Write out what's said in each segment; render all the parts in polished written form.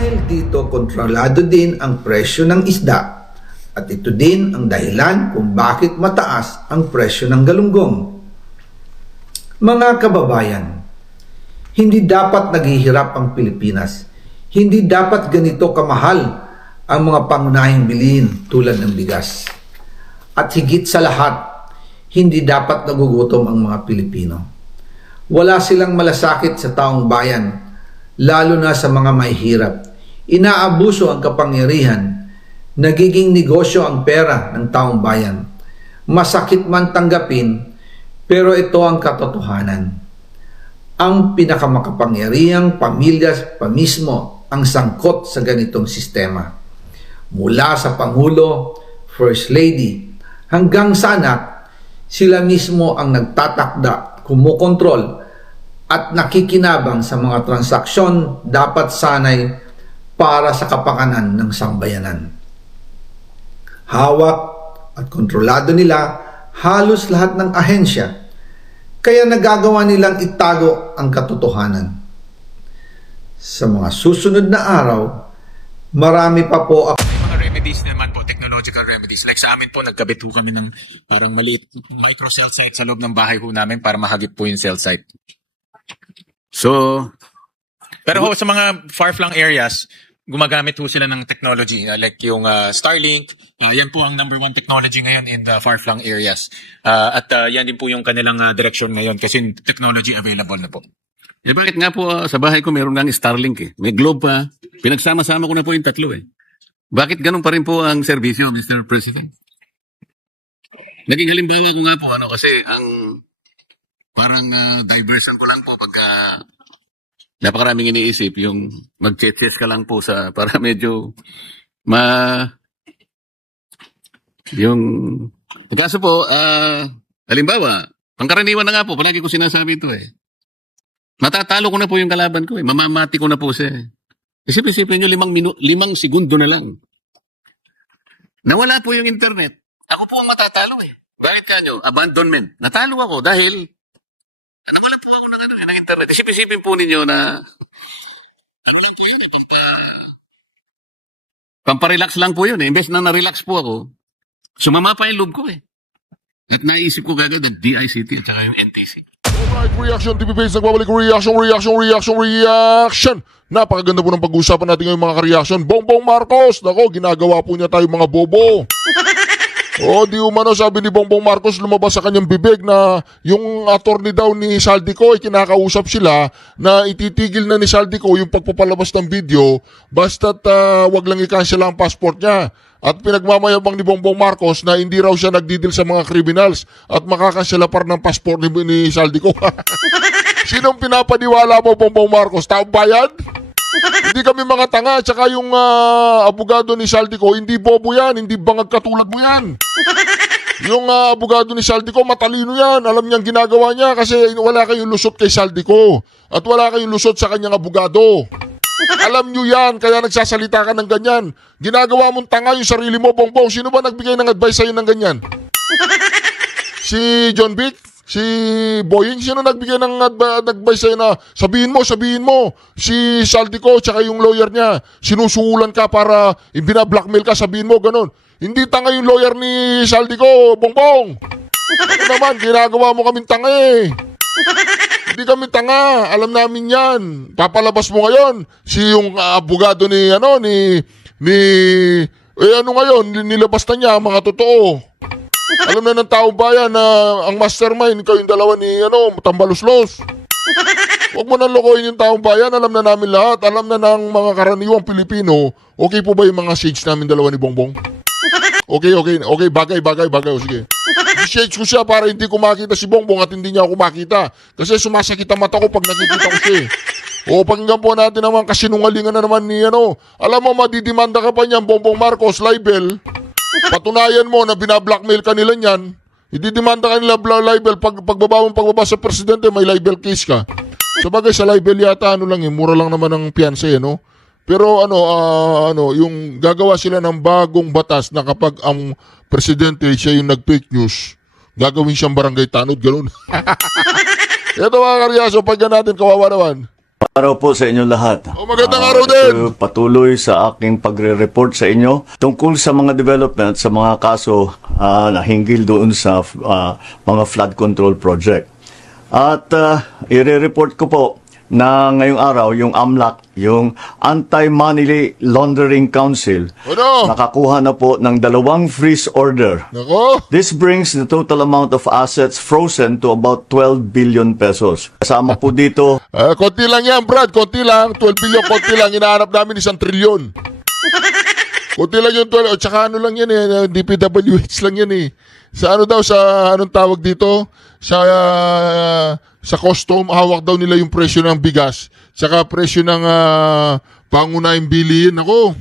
Dahil dito kontrolado din ang presyo ng isda at ito din ang dahilan kung bakit mataas ang presyo ng galunggong. Mga kababayan, hindi dapat naghihirap ang Pilipinas. Hindi dapat ganito kamahal ang mga pangunahing bilihin tulad ng bigas. At higit sa lahat, hindi dapat nagugutom ang mga Pilipino. Wala silang malasakit sa taong bayan, lalo na sa mga mahihirap. Inaabuso ang kapangyarihan, nagiging negosyo ang pera ng taong bayan. Masakit man tanggapin, pero ito ang katotohanan. Ang pinakamakapangyarihang pamilya pa mismo ang sangkot sa ganitong sistema. Mula sa Pangulo, First Lady, hanggang sa anak, sila mismo ang nagtatakda, kumukontrol, at nakikinabang sa mga transaksyon dapat sanay para sa kapakanan ng sambayanan. Hawak at kontrolado nila halos lahat ng ahensya, kaya nagagawa nilang itago ang katotohanan. Sa mga susunod na araw, marami pa po mga remedies naman po, technological remedies. Like sa amin po, nagkabit ho kami ng parang maliit micro cell site sa loob ng bahay ho namin para mahagip po yung cell site. So, pero ho, sa mga far-flung areas, gumagamit ho sila ng technology like yung Starlink. Yan po ang number one technology ngayon in the far-flung areas. At yan din po yung kanilang direction ngayon kasi technology available na po. Eh bakit nga po sa bahay ko meron ng Starlink eh. May Globe pa. Pinagsama-sama ko na po yung tatlo eh. Bakit ganun pa rin po ang serbisyo, Mr. President? Naging halimbawa ko nga po kasi ang parang diversion ko lang po pagka napakaraming iniisip yung mag-chess ka lang po sa para medyo yung kaso po halimbawa pangkaraniwan na nga po palagi ko sinasabi ito eh. Matatalo ko na po yung kalaban ko eh. Mamamati ko na po siya eh. Isip-isipin nyo 5 segundo na lang. Nawala po yung internet. Ako po ang matatalo eh. Bakit kanyo? Abandonment. Natalo ako dahil nawala po ako ng internet. Isip-isipin po ninyo na ano lang po yun eh. Pamparelax lang po yun eh. Imbes na na-relax po ako, sumama pa yung loob ko eh. At naisip ko kagad ang DICT at saka yung NTC. Alright, Reaction TV Page, nagbabalik reaction. Napakaganda po ng pag-uusapan natin ngayon mga ka-reaction. Bongbong Marcos, nako, ginagawa po niya tayo mga bobo. Di umano sabi ni Bongbong Marcos lumabas sa kanyang bibig na yung attorney daw ni Saldico ay kinakausap sila na ititigil na ni Saldico yung pagpapalabas ng video basta't wag lang i-cancel ang passport niya. At pinagmamayabang ni Bongbong Marcos na hindi raw siya nagdidil sa mga criminals at makakansela pa ng passport ni Saldico. Sinong pinapaniwala mo, Bongbong Marcos? Taong bayan? Hindi kami mga tanga. Tsaka yung abogado ni Saldico, hindi bobo yan. Hindi bangag katulad mo yan. Yung abogado ni Saldico, matalino yan. Alam niyang ginagawa niya kasi wala kayong lusot kay Saldico. At wala kayong lusot sa kanyang abogado. Alam nyo yan, kaya nagsasalita ka ng ganyan. Ginagawa mong tanga yung sarili mo, Bongbong. Sino ba nagbigay ng advice sa'yo ng ganyan? Si John Vic? Si Boying? Sino nagbigay ng advice sa'yo na sabihin mo, si Saldico tsaka yung lawyer niya, sinusuhulan ka para ibina-blackmail ka, sabihin mo, ganun. Hindi tanga yung lawyer ni Saldico, Bongbong. Ano naman, ginagawa mo kaming tanga eh. Hindi kami tanga, alam namin yan. Papalabas mo ngayon si yung abogado ni nilabas na niya mga totoo. Alam na ng taong bayan na ang mastermind kayong dalawa ni Tambaluslos. Huwag mo nang lokohin yung taong bayan, alam na namin lahat, alam na ng mga karaniwang Pilipino. Okay po ba yung mga shades namin dalawa ni Bongbong? Okay, bagay, o sige. I-shades ko siya para hindi ko makita si Bongbong at hindi niya ako makita. Kasi sumasakit ang mata ko pag nakikita ko siya. Pakinggan po natin naman kasinungalingan na naman ni Alam mo, madidimanda ka pa niyan, Bongbong Marcos, libel. Patunayan mo na binablockmail ka nila niyan. Ididimanda ka nila libel. Pagbaba sa presidente, may libel case ka. Sabagay sa libel yata, mura lang naman ang piyansa no? Pero yung gagawa sila ng bagong batas na kapag ang presidente siya yung nag-fake news, gagawin siyang barangay tanod, gano'n. Ito mga karyaso, pagyan natin, kawawa naman. araw po sa inyo lahat. Magandang araw din. Ito patuloy sa aking pagre-report sa inyo tungkol sa mga development sa mga kaso na hinggil doon sa mga flood control project. At i-report ko po na ngayong araw yung AMLAC, yung Anti-Money Laundering Council, Ano? nakakuha na po ng 2 freeze order. Nako. This brings the total amount of assets frozen to about 12 billion pesos. Kasama po dito Konti lang yan, Brad. Konti lang. 12 billion, konti lang. Hinahanap namin 1 trilyon. Konti lang yung 12. O, tsaka ano lang yan eh. DPWH lang yan eh. Sa ano daw, sa anong tawag dito? Sa custom, hawak daw nila yung presyo ng bigas. Tsaka presyo ng pangunahing bilihin. Ako.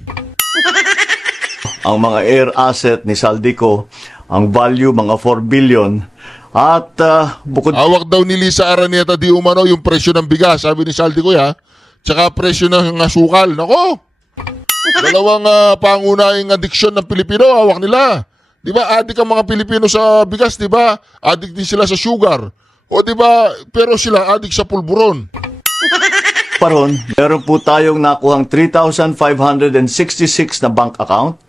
ang mga air asset ni Saldico, ang value mga 4 billion. At bukod Hawak daw ni Lisa Araneta di umano yung presyo ng bigas. Sabi ni Saldi ko ya. Tsaka presyo ng asukal. Nako. Dalawang pangunahing addiction ng Pilipino, hawak nila. Di ba, adik ang mga Pilipino sa bigas, di ba? Adik din sila sa sugar. O di ba, pero sila adik sa pulburon. pa ron, meron po tayong nakuhang 3,566 na bank account,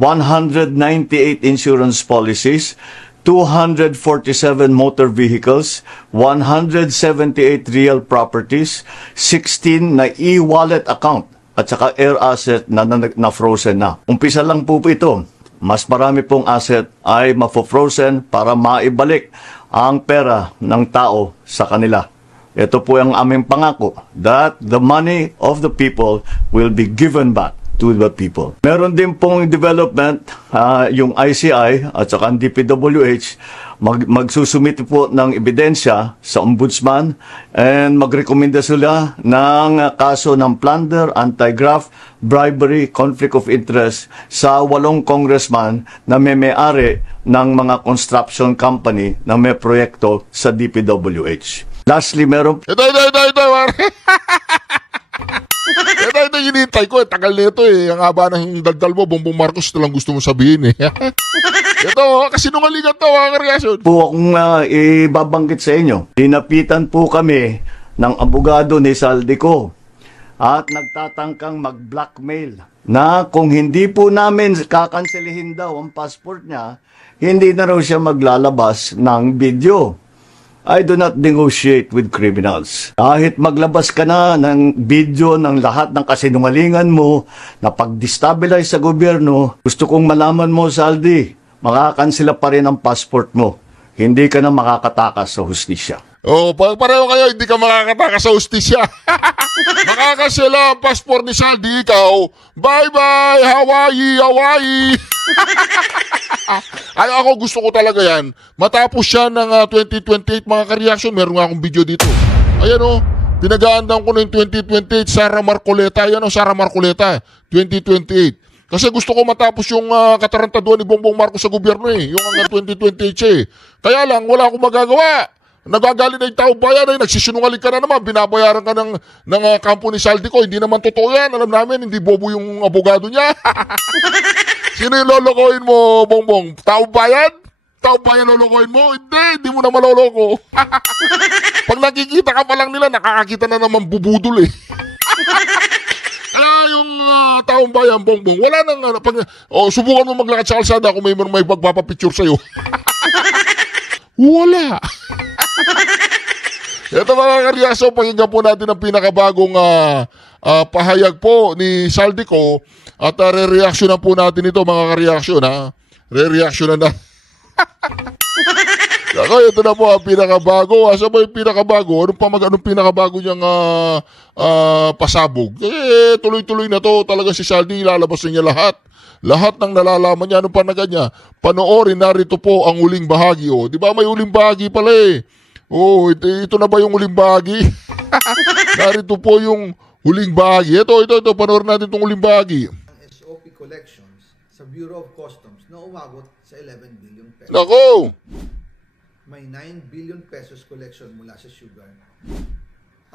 198 insurance policies, 247 motor vehicles, 178 real properties, 16 na e-wallet account, at saka air asset na frozen na. Umpisa lang po ito. Mas marami pong asset ay mafo-frozen para maibalik ang pera ng tao sa kanila. Ito po ang aming pangako that the money of the people will be given back to the people. Meron din pong development, yung ICI at saka ang DPWH, magsusumite po ng ebidensya sa ombudsman and magrekomenda sila ng kaso ng plunder, anti-graft, bribery, conflict of interest sa 8 congressman na may-ari ng mga construction company na may proyekto sa DPWH. Lastly, meron Ito, pare. Ito, hinihintay ko. Tagal na ito eh. Ang haba ng daldal mo, Bongbong Marcos, ito lang gusto mo sabihin eh. Ito, kasi nungalingan to, mga kareasyon. po akong ibabanggit sa inyo. Dinapitan po kami ng abogado ni Saldico at nagtatangkang mag-blackmail na kung hindi po namin kakanselihin daw ang passport niya, hindi na raw siya maglalabas ng video. I do not negotiate with criminals. Kahit maglabas ka na ng video ng lahat ng kasinungalingan mo na pag-destabilize sa gobyerno, gusto kong malaman mo, Saldi, makakansela pa rin ang passport mo. Hindi ka na makakatakas sa hustisya. Oh, pareho kayo, hindi ka makakatakas sa hustisya. Makakasela ang passport ni Saldi, ikaw. Bye-bye, Hawaii, Hawaii. Ay, ako gusto ko talaga yan. Matapos siya ng 2028, mga ka-reaction, meron nga akong video dito. Ayan o, pinag-aandang ko ng 2028, Sara Marcoleta. Ayan o, Sara Marcoleta, 2028. Kasi gusto ko matapos yung katarantaduan ni Bongbong Marcos sa gobyerno eh. Yung hanggang 2028 siya eh. Kaya lang, wala akong magagawa. Nagagali na yung taong bayan ay nagsisinungaling ka na naman, binabayaran ka ng kampo ni Saldico. Hindi naman totoo yan. Alam namin, hindi bobo yung abogado niya. Sino yung lolokohin mo, Bongbong? Taong bayan? Taong bayan lolokohin mo? Hindi mo na maloloko. Pag nakikita ka pa lang nila, nakakakita na naman bubudol eh. Kaya yung taong bayan, Bongbong, wala nang, subukan mo maglakad sa kalsada kung may magpapapicture sa'yo. Wala. Ito mga karyaso, pakinggan po natin ang pinakabagong pahayag po ni Saldico at re-reactionan po natin ito mga kareaksyon ha. Re-reactionan na. Ako, ito na po ang pinakabago. Asa ba yung pinakabago? Anong pinakabago niyang pasabog? Tuloy-tuloy na to. Talaga si Saldi, ilalabas niya lahat. Lahat ng nalalaman niya, anong panaga niya? Panoorin, narito po ang huling bahagi. Oh. Di ba may huling bahagi pala eh? Oh, ito na ba yung huling bahagi? Narito po yung huling bahagi. Ito, panoorin natin itong huling bahagi. SOP collections sa Bureau of Customs na umabot sa 11 billion pesos. Nako! May 9 billion pesos collection mula sa sugar.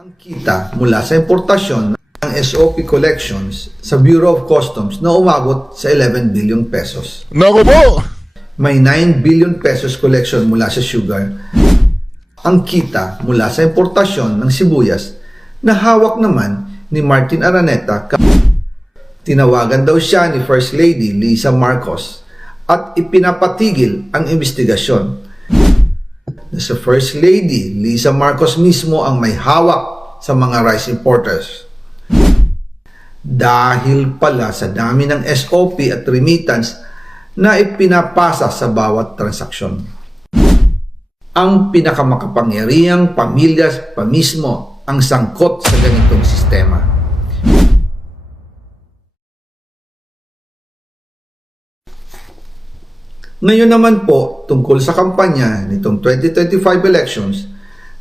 Ang kita mula sa importasyon ng SOP collections sa Bureau of Customs na umabot sa 11 billion pesos. Nako po! May 9 billion pesos collection mula sa sugar. Ang kita mula sa importasyon ng sibuyas na hawak naman ni Martin Araneta. Tinawagan daw siya ni First Lady Lisa Marcos at ipinapatigil ang investigasyon. Na sa First Lady Lisa Marcos mismo ang may hawak sa mga rice importers. Dahil pala sa dami ng SOP at remittance na ipinapasa sa bawat transaksyon. Ang pinakamakapangyarihang pamilya pa mismo ang sangkot sa ganitong sistema. Ngayon naman po, tungkol sa kampanya nitong 2025 elections,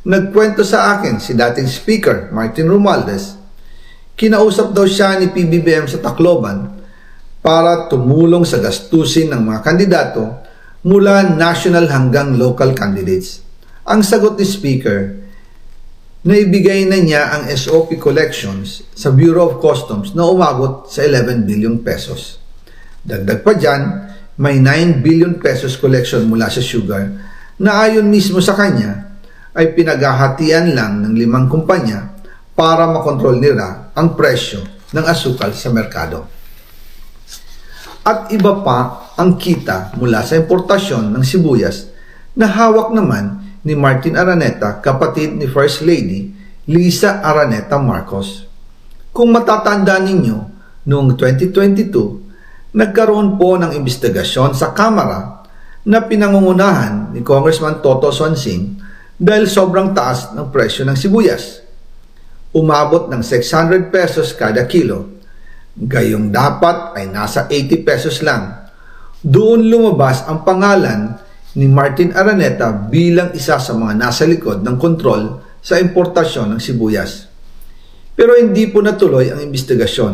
nagkwento sa akin si dating Speaker Martin Romualdez. Kinausap daw siya ni PBBM sa Tacloban para tumulong sa gastusin ng mga kandidato mula national hanggang local candidates. Ang sagot ni Speaker, naibigay na niya ang SOP collections sa Bureau of Customs na umabot sa 11 billion pesos. Dagdag pa dyan, may 9 billion pesos collection mula sa sugar na ayon mismo sa kanya ay pinaghahatian lang ng 5 kumpanya para makontrol nila ang presyo ng asukal sa merkado. At iba pa ang kita mula sa importasyon ng sibuyas na hawak naman ni Martin Araneta, kapatid ni First Lady Lisa Araneta Marcos. Kung matatandaan ninyo, noong 2022, nagkaroon po ng investigasyon sa Kamara na pinangungunahan ni Congressman Toto Swansing dahil sobrang taas ng presyo ng sibuyas. Umabot ng 600 pesos kada kilo. Gayong dapat ay nasa 80 pesos lang. Doon lumabas ang pangalan ni Martin Araneta bilang isa sa mga nasa likod ng kontrol sa importasyon ng sibuyas. Pero hindi po natuloy ang investigasyon.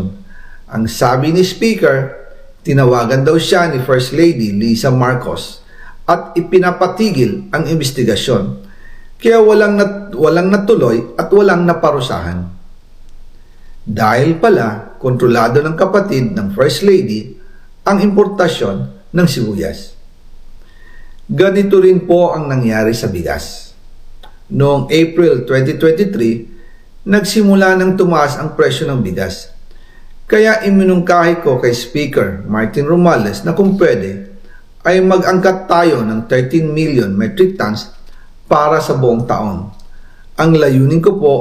Ang sabi ni Speaker, tinawagan daw siya ni First Lady Lisa Marcos at ipinapatigil ang investigasyon. Kaya walang natuloy at walang naparusahan. Dahil pala, kontrolado ng kapatid ng First Lady ang importasyon ng sibuyas. Ganito rin po ang nangyari sa bigas. Noong April 2023, nagsimula nang tumaas ang presyo ng bigas. Kaya iminungkahi ko kay Speaker Martin Romualdez na kung pwede ay mag-angkat tayo ng 13 million metric tons para sa buong taon. Ang layunin ko po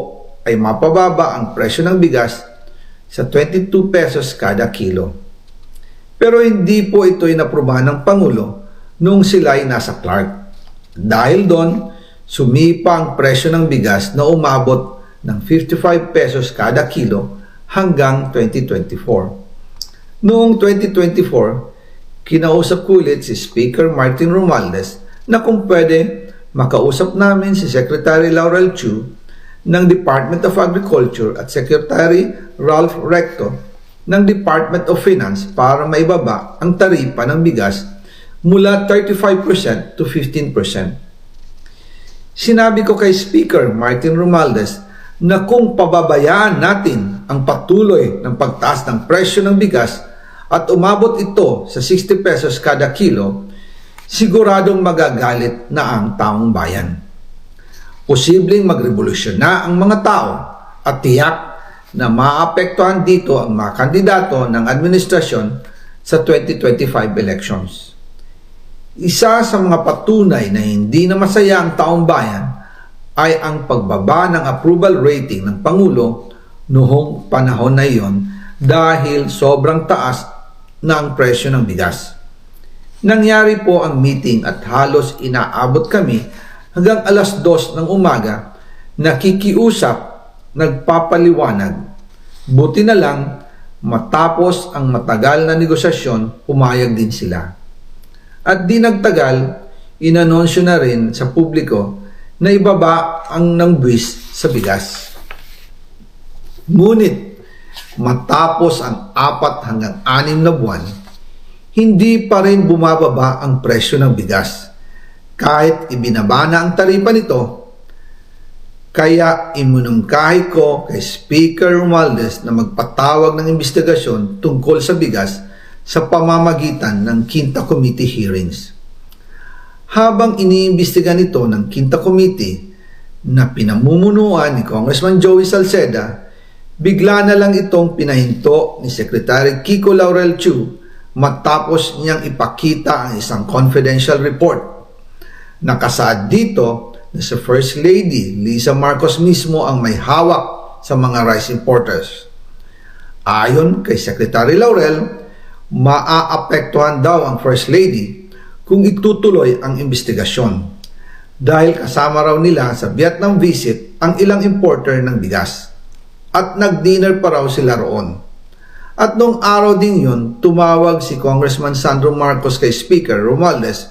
ay mapababa ang presyo ng bigas sa 22 pesos kada kilo. Pero hindi po ito inaprubahan ng Pangulo noong sila ay nasa Clark. Dahil doon, sumipa ang presyo ng bigas na umabot ng 55 pesos kada kilo hanggang 2024. Noong 2024, kinausap ko ulit si Speaker Martin Romualdez na kung pwede makausap namin si Secretary Laurel Chu ng Department of Agriculture at Secretary Ralph Recto ng Department of Finance para maibaba ang taripa ng bigas mula 35% to 15%. Sinabi ko kay Speaker Martin Romualdez na kung pababayaan natin ang patuloy ng pagtaas ng presyo ng bigas at umabot ito sa 60 pesos kada kilo, siguradong magagalit na ang taong bayan. Posibleng magrevolusyon na ang mga tao at tiyak na maapektuhan dito ang mga kandidato ng administrasyon sa 2025 elections. Isa sa mga patunay na hindi na masaya ang taong bayan ay ang pagbaba ng approval rating ng Pangulo noong panahon na iyon dahil sobrang taas na ang presyo ng bigas. Nangyari po ang meeting at halos inaabot kami hanggang alas 2 ng umaga, nakikiusap, nagpapaliwanag. Buti na lang, matapos ang matagal na negosasyon, pumayag din sila. At di nagtagal, inanonsyo na rin sa publiko na ibaba ang ng buwis sa bigas. Ngunit, matapos ang 4 hanggang 6 na buwan, hindi pa rin bumababa ang presyo ng bigas. Kahit ibinaba na ang taripa nito, kaya iminungkahi ko kay Speaker Romualdez na magpatawag ng investigasyon tungkol sa bigas sa pamamagitan ng Quinta Committee hearings. Habang iniimbestiga nito ng Quinta Committee, na pinamumunuan ni Congressman Joey Salceda, bigla na lang itong pinahinto ni Secretary Kiko Laurel Chu matapos niyang ipakita ang isang confidential report. Nakasaad dito na si First Lady Lisa Marcos mismo ang may hawak sa mga rice importers. Ayon kay Secretary Laurel, maaapektuhan daw ang First Lady kung itutuloy ang investigasyon dahil kasama raw nila sa Vietnam visit ang ilang importer ng bigas at nag-dinner pa raw sila roon. At nung araw din yun, tumawag si Congressman Sandro Marcos kay Speaker Romualdez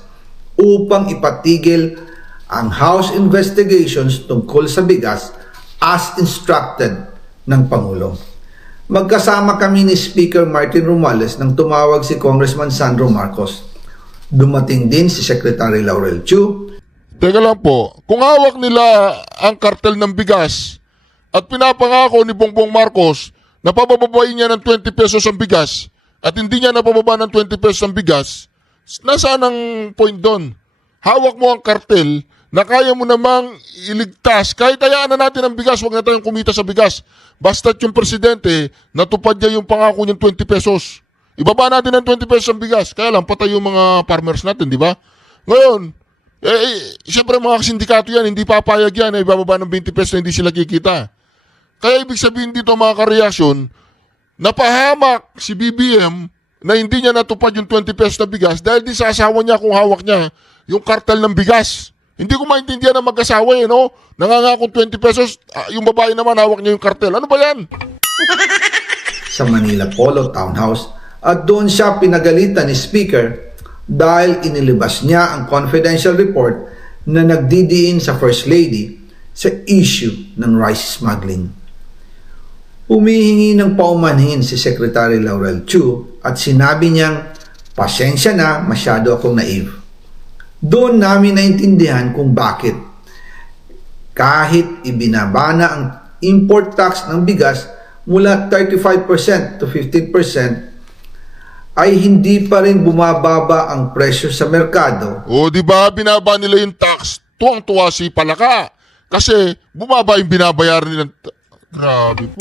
upang ipatigil ang House investigations tungkol sa bigas as instructed ng Pangulo. Magkasama kami ni Speaker Martin Romualdez nang tumawag si Congressman Sandro Marcos. Dumating din si Secretary Laurel Chu. Teka lang po, kung hawak nila ang kartel ng bigas at pinapangako ni Bongbong Marcos na pabababain niya ng 20 pesos ang bigas at hindi niya napababa ng 20 pesos ang bigas, nasaan ang point doon? Hawak mo ang kartel na kaya mo namang iligtas. Kahit hayaan na natin ang bigas, huwag na tayong kumita sa bigas. Basta't yung presidente, natupad niya yung pangako niyang 20 pesos. Ibaba natin ng 20 pesos ang bigas. Kaya lang, patay yung mga farmers natin, di ba? Ngayon, siyempre mga sindikato yan, hindi papayag yan na ibababa ng 20 pesos na hindi sila kikita. Kaya ibig sabihin dito mga kareaksyon, napahamak si BBM na hindi niya natupad yung 20 pesos na bigas dahil di sa asawa niya kung hawak niya yung kartel ng bigas. Hindi ko maintindihan na mag-asawa no? Nangangakong 20 pesos, yung babae naman hawak niya yung kartel. Ano ba yan? Sa Manila Polo Townhouse at doon siya pinagalitan ni Speaker dahil inilabas niya ang confidential report na nagdidiin sa First Lady sa issue ng rice smuggling. Humihingi ng paumanhin si Secretary Laurel Chu at sinabi niyang, pasensya na, masyado akong naive. Doon namin naintindihan kung bakit. Kahit ibinabana ang import tax ng bigas mula 35% to 15%, ay hindi pa rin bumababa ang presyo sa merkado. O di ba binaba nila yung tax? Tuwang-tuwa si Palaka. Kasi bumaba yung binabayaran nilang grabe po.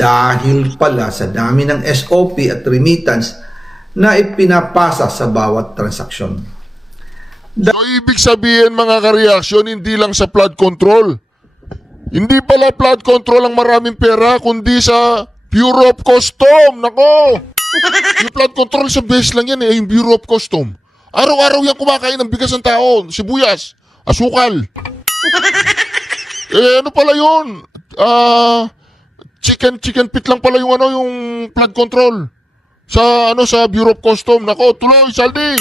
Dahil pala sa dami ng SOP at remittance na ipinapasa sa bawat transaksyon. So ibig sabihin mga kareaksyon, hindi lang sa flood control. Hindi pala flood control ang maraming pera, kundi sa Bureau of Custom. Nako! Yung flood control sa base lang yan yung Bureau of Custom. Araw-araw yan kumakain ng bigas ng tao, sibuyas, asukal. Ano pala yun? Chicken pit lang pala yung yung flood control. Sa Bureau of Custom. Nako, tuloy, Saldi.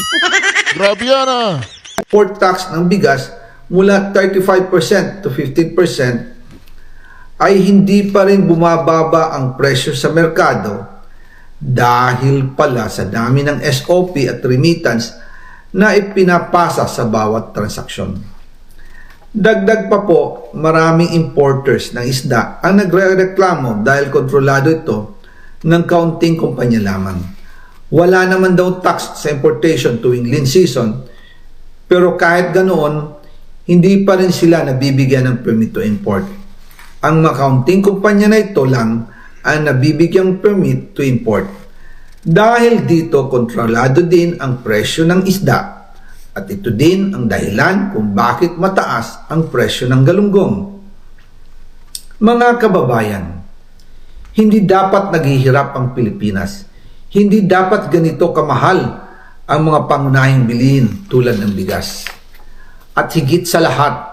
Grabe yan Import tax ng bigas mula 35% to 15% ay hindi pa rin bumababa ang presyo sa merkado dahil pala sa dami ng SOP at remittance na ipinapasa sa bawat transaksyon. Dagdag pa po, maraming importers ng isda ang nagre-reklamo dahil kontrolado ito ng kaunting kumpanya lamang. Wala naman daw tax sa importation tuwing lean season, pero kahit ganoon, hindi pa rin sila nabibigyan ng permit to import. Ang makaunting kumpanya na ito lang ang nabibigyang permit to import. Dahil dito, kontrolado din ang presyo ng isda at ito din ang dahilan kung bakit mataas ang presyo ng galunggong. Mga kababayan, hindi dapat naghihirap ang Pilipinas. Hindi dapat ganito kamahal ang mga pangunahing bilihin tulad ng bigas. At higit sa lahat,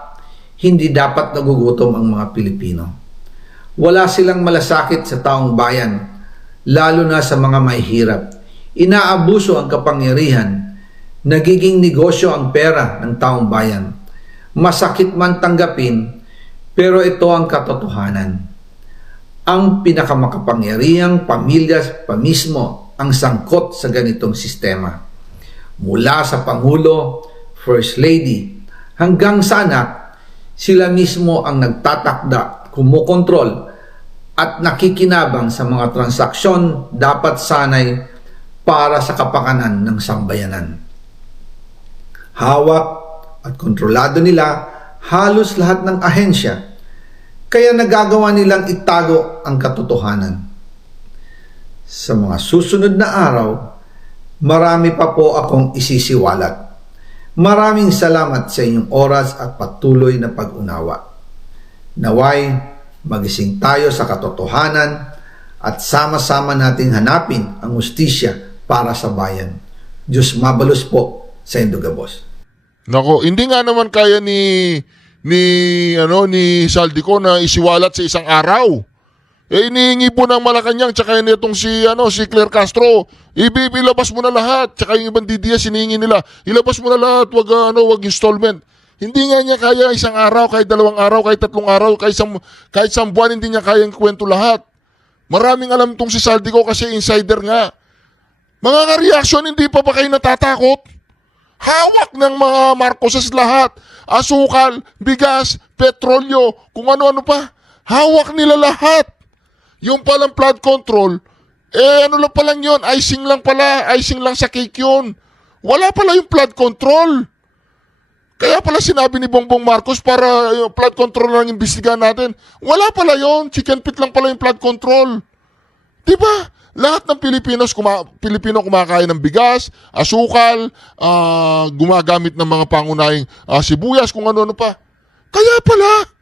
hindi dapat nagugutom ang mga Pilipino. Wala silang malasakit sa taong bayan, lalo na sa mga mahihirap. Inaabuso ang kapangyarihan, nagiging negosyo ang pera ng taong bayan. Masakit man tanggapin, pero ito ang katotohanan. Ang pinakamakapangyarihang pamilya pa mismo ang sangkot sa ganitong sistema. Mula sa Pangulo, First Lady, hanggang sa anak, sila mismo ang nagtatakda, kumukontrol, at nakikinabang sa mga transaksyon dapat sanay para sa kapakanan ng sambayanan. Hawak at kontrolado nila halos lahat ng ahensya, kaya nagagawa nilang itago ang katotohanan. Sa mga susunod na araw, marami pa po akong isisiwalat. Maraming salamat sa inyong oras at patuloy na pag-unawa. Naway, magising tayo sa katotohanan at sama-sama nating hanapin ang hustisya para sa bayan. Diyos mabalos po sa Indugabos. Nako, hindi nga naman kaya ni Saldico na isiwalat sa isang araw. Inihingi po ng Malacanang tsaka nitong si Claire Castro. Ilabas mo na lahat. Tsaka yung ibang DDS hinihingi nila. Ilabas mo na lahat, wag installment. Hindi nga niya kaya isang araw, kahit 2 araw, kahit 3 araw, kahit isang buwan, hindi niya kayang kwento lahat. Maraming alam tong si Saldico kasi insider nga. Mga ka-reaction, hindi pa ba kayo natatakot? Hawak ng mga Marcoses lahat. Asukal, bigas, petrolyo, kung ano-ano pa. Hawak nila lahat. Yung palang flood control, ano lang palang yun? Icing lang pala. Icing lang sa cake yun. Wala pala yung flood control. Kaya pala sinabi ni Bongbong Marcos para yung flood control lang imbestigahan natin. Wala pala yun. Chicken feet lang pala yung flood control. Diba? Lahat ng Pilipino kumakain ng bigas, asukal, gumagamit ng mga pangunahing sibuyas, kung ano-ano pa. Kaya pala,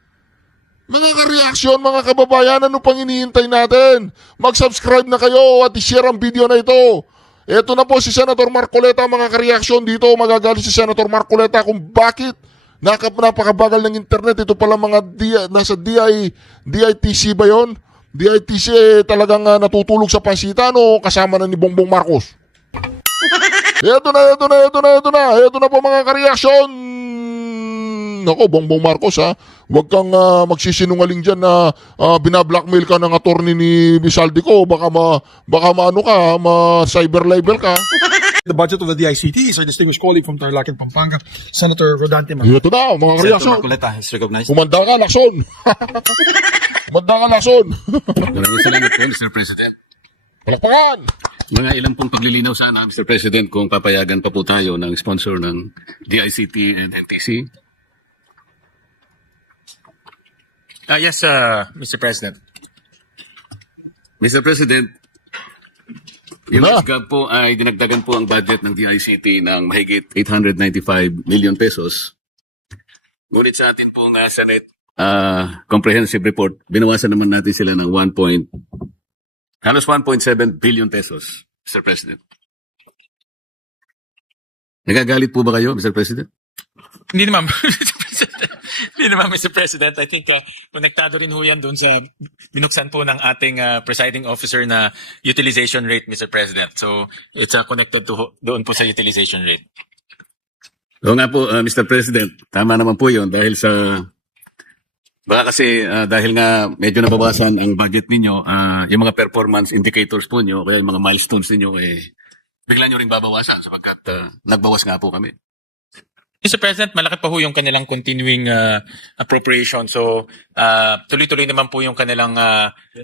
mga ka-reaksyon, mga kababayan, ano pang hinihintay natin? Mag-subscribe na kayo at i-share ang video na ito. Ito na po si Senator Marcoleta, mga ka-reaksyon dito. Magagalit si Senator Marcoleta kung bakit napakabagal ng internet. Ito pala nasa DITC ba yun? DITC talagang natutulog sa pansitan o kasama na ni Bongbong Marcos? Ito na po mga ka-reaksyon. Nako, Bongbong Marcos ha. Huwag kang magsisinungaling dyan na binablockmail ka ng attorney ni Saldico. Baka maano ka, ma-cyber libel ka. The budget of the DICT is our distinguished colleague from Tarlac and Pampanga, Senator Rodante Ito na, mga ka-reaksyon. Marcoleta is recognized. Kumanda ka, Lacson. Kumanda ka, Lacson. Maraming salamat po, Mr. President. Palakpakan. Mga ilang pong paglilinaw sana, Mr. President, kung papayagan pa po tayo ng sponsor ng DICT and NTC. Yes, Mr. President. Mr. President, yung Wala. SGAB po ay dinagdagan po ang budget ng DICT ng mahigit 895 million pesos. Ngunit sa atin pong Senate comprehensive report, binawasan naman natin sila ng halos 1.7 billion pesos, Mr. President. Nagagalit po ba kayo, Mr. President? Hindi naman, Mr. President. Hindi naman, Mr. President. I think konektado rin ho yan doon sa binuksan po ng ating presiding officer na utilization rate, Mr. President. So, it's connected to doon po sa utilization rate. Oo nga po, Mr. President. Tama naman po yun dahil baka kasi dahil nga medyo nababasan ang budget ninyo, yung mga performance indicators po nyo, kaya yung mga milestones ninyo, bigla nyo rin babawasan sapagkat nagbawas nga po kami. Mr. President, malaki pa ho yung kanilang continuing appropriation. So, tuloy-tuloy naman po yung kanilang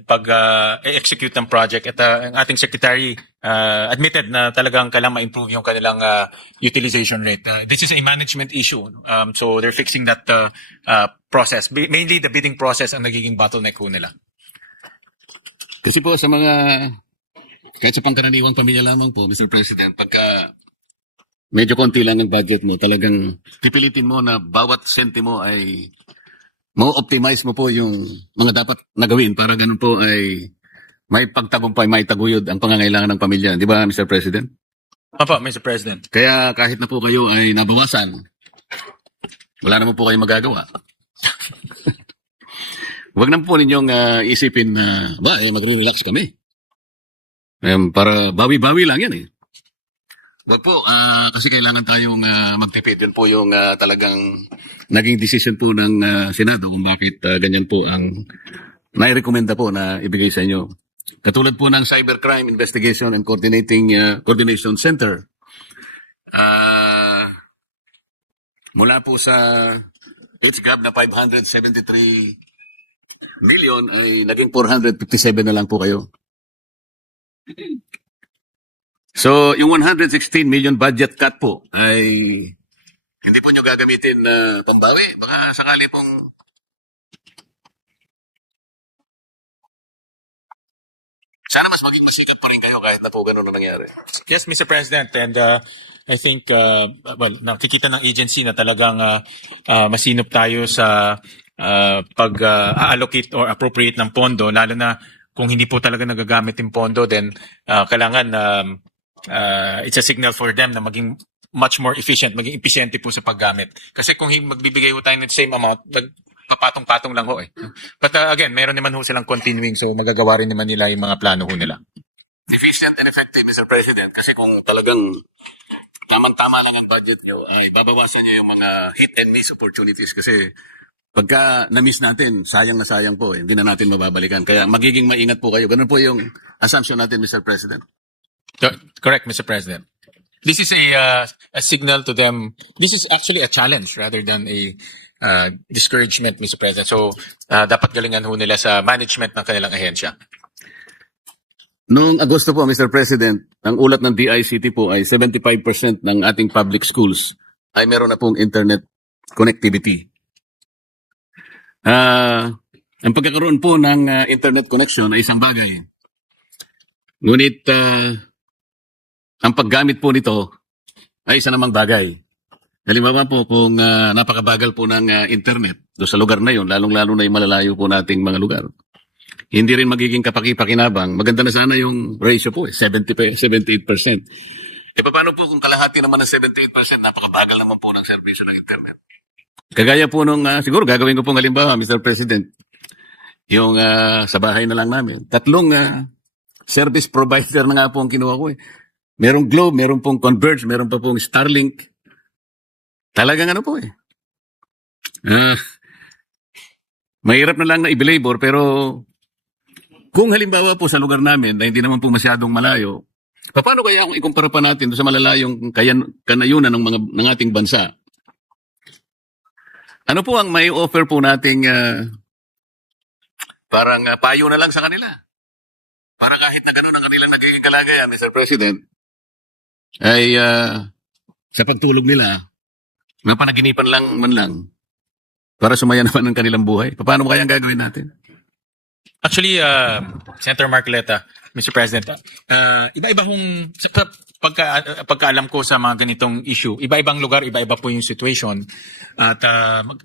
pag-execute ng project. At ang ating secretary admitted na talagang kailangan ma-improve yung kanilang utilization rate. This is a management issue. So, they're fixing that process. Mainly, the bidding process ang nagiging bottleneck ho nila. Kasi po sa kahit sa pangkaraniwang pamilya lamang po, Mr. President, pagka medyo konti lang ang budget mo, talagang pipilitin mo na bawat sentimo ay mo-optimize mo po yung mga dapat nagawin para ganun po ay may pagtagumpay, may taguyod ang pangangailangan ng pamilya. Di ba, Mr. President? Opo, Mr. President. Kaya kahit na po kayo ay nabawasan, wala naman po kayong magagawa. Huwag naman po ninyong isipin na, magre-relax kami. Para bawi-bawi lang yan eh. Wag po, kasi kailangan tayong magtipid. Yan po yung talagang naging decision po ng Senado kung bakit ganyan po ang nai-recommenda po na ibigay sa inyo. Katulad po ng Cybercrime Investigation and Coordination Center. Mula po sa HGAB na 573 million ay naging 457 na lang po kayo. So, yung 116 million budget cut po ay hindi po nyo gagamitin na pambawi. Baka sakali pong sana mas maging masikap pa rin kayo kahit na po ganun ang nangyari. Yes, Mr. President, and I think, well, nakikita ng agency na talagang masinop tayo sa pag-allocate or appropriate ng pondo, lalo na kung hindi po talaga nagagamit yung pondo, then kailangan it's a signal for them na maging much more efficient, maging episyente po sa paggamit. Kasi kung magbibigay po tayo ng same amount, papatong-patong lang ho eh. But again, meron naman ho silang continuing, so magagawa rin naman nila yung mga plano ho nila. Efficient and effective, Mr. President, kasi kung talagang tamang-tama lang ang budget nyo, ay babawasan nyo yung mga hit and miss opportunities kasi pagka na-miss natin, sayang na sayang po, hindi na natin mababalikan. Kaya magiging maingat po kayo. Ganun po yung assumption natin, Mr. President. Correct, Mr. President. This is a signal to them. This is actually a challenge rather than a discouragement, Mr. President. So, dapat galingan ho nila sa management ng kanilang ahensya. Noong Agosto po, Mr. President, ang ulat ng DICT po ay 75% ng ating public schools ay meron na pong internet connectivity. Ang pagkakaroon po ng internet connection ay isang bagay. Ngunit ang paggamit po nito ay isa namang bagay. Halimbawa po kung napakabagal po ng internet do sa lugar na yon, lalong-lalo na yung malalayo po nating mga lugar. Hindi rin magiging kapaki-pakinabang. Maganda na sana yung ratio po, 78%. Paano po kung kalahati naman ng 78%, napakabagal naman po ng serbisyo ng internet. Kagaya po nung, siguro gagawin ko pong halimbawa, Mr. President, yung sa bahay na lang namin. 3 service provider na nga po ang kinuha ko eh. Merong Globe, meron pong Converge, meron pa pong Starlink. Talagang ano po eh. Mahirap na lang na i-belabor pero kung halimbawa po sa lugar namin na hindi naman po masyadong malayo, paano kaya kung ikumpara pa natin doon sa malalayong kanayunan ng ating bansa? Ano po ang may offer po nating parang payo na lang sa kanila? Para kahit na gano'n ang kanilang nagiging kalagayan, Mr. President, ay sa pagtulog nila, napanaginipan lang man lang para sumaya naman ang kanilang buhay. Paano kaya ang gagawin natin? Actually, Senator Marcoleta, Mr. President, iba-iba hong pagkaalam ko sa mga ganitong issue, iba-ibang lugar, iba-iba po yung situation. At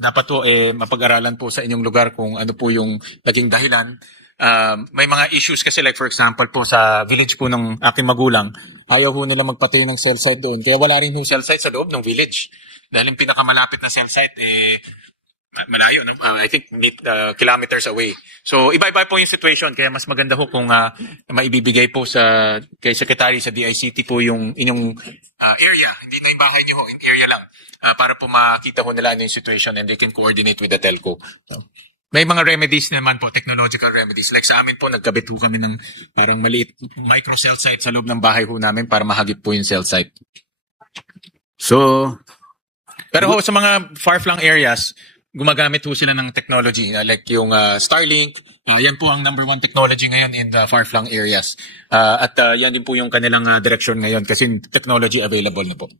dapat po mapag-aralan po sa inyong lugar kung ano po yung naging dahilan. May mga issues kasi like for example po sa village po ng aking magulang, ayaw ho nila magpatayo ng cell site doon. Kaya wala rin ho cell site sa loob ng village. Dahil yung pinakamalapit na cell site, malayo, no? I think kilometers away. So, iba-iba po yung situation. Kaya mas maganda ho kung maibibigay po kay Secretary sa DICT po yung inyong area. Hindi na yung bahay niyo ho, in area lang. Para po makita ho nila ano yung situation and they can coordinate with the telco. So, may mga remedies naman po, technological remedies. Like sa amin po, nagkabit ho kami ng parang maliit micro cell site sa loob ng bahay ho namin para mahagip po yung cell site. So, Pero ho, sa mga far-flung areas, gumagamit ho sila ng technology like yung Starlink. Yan po ang number 1 technology ngayon in the far-flung areas. At yan din po yung kanilang direction ngayon kasi technology available na po.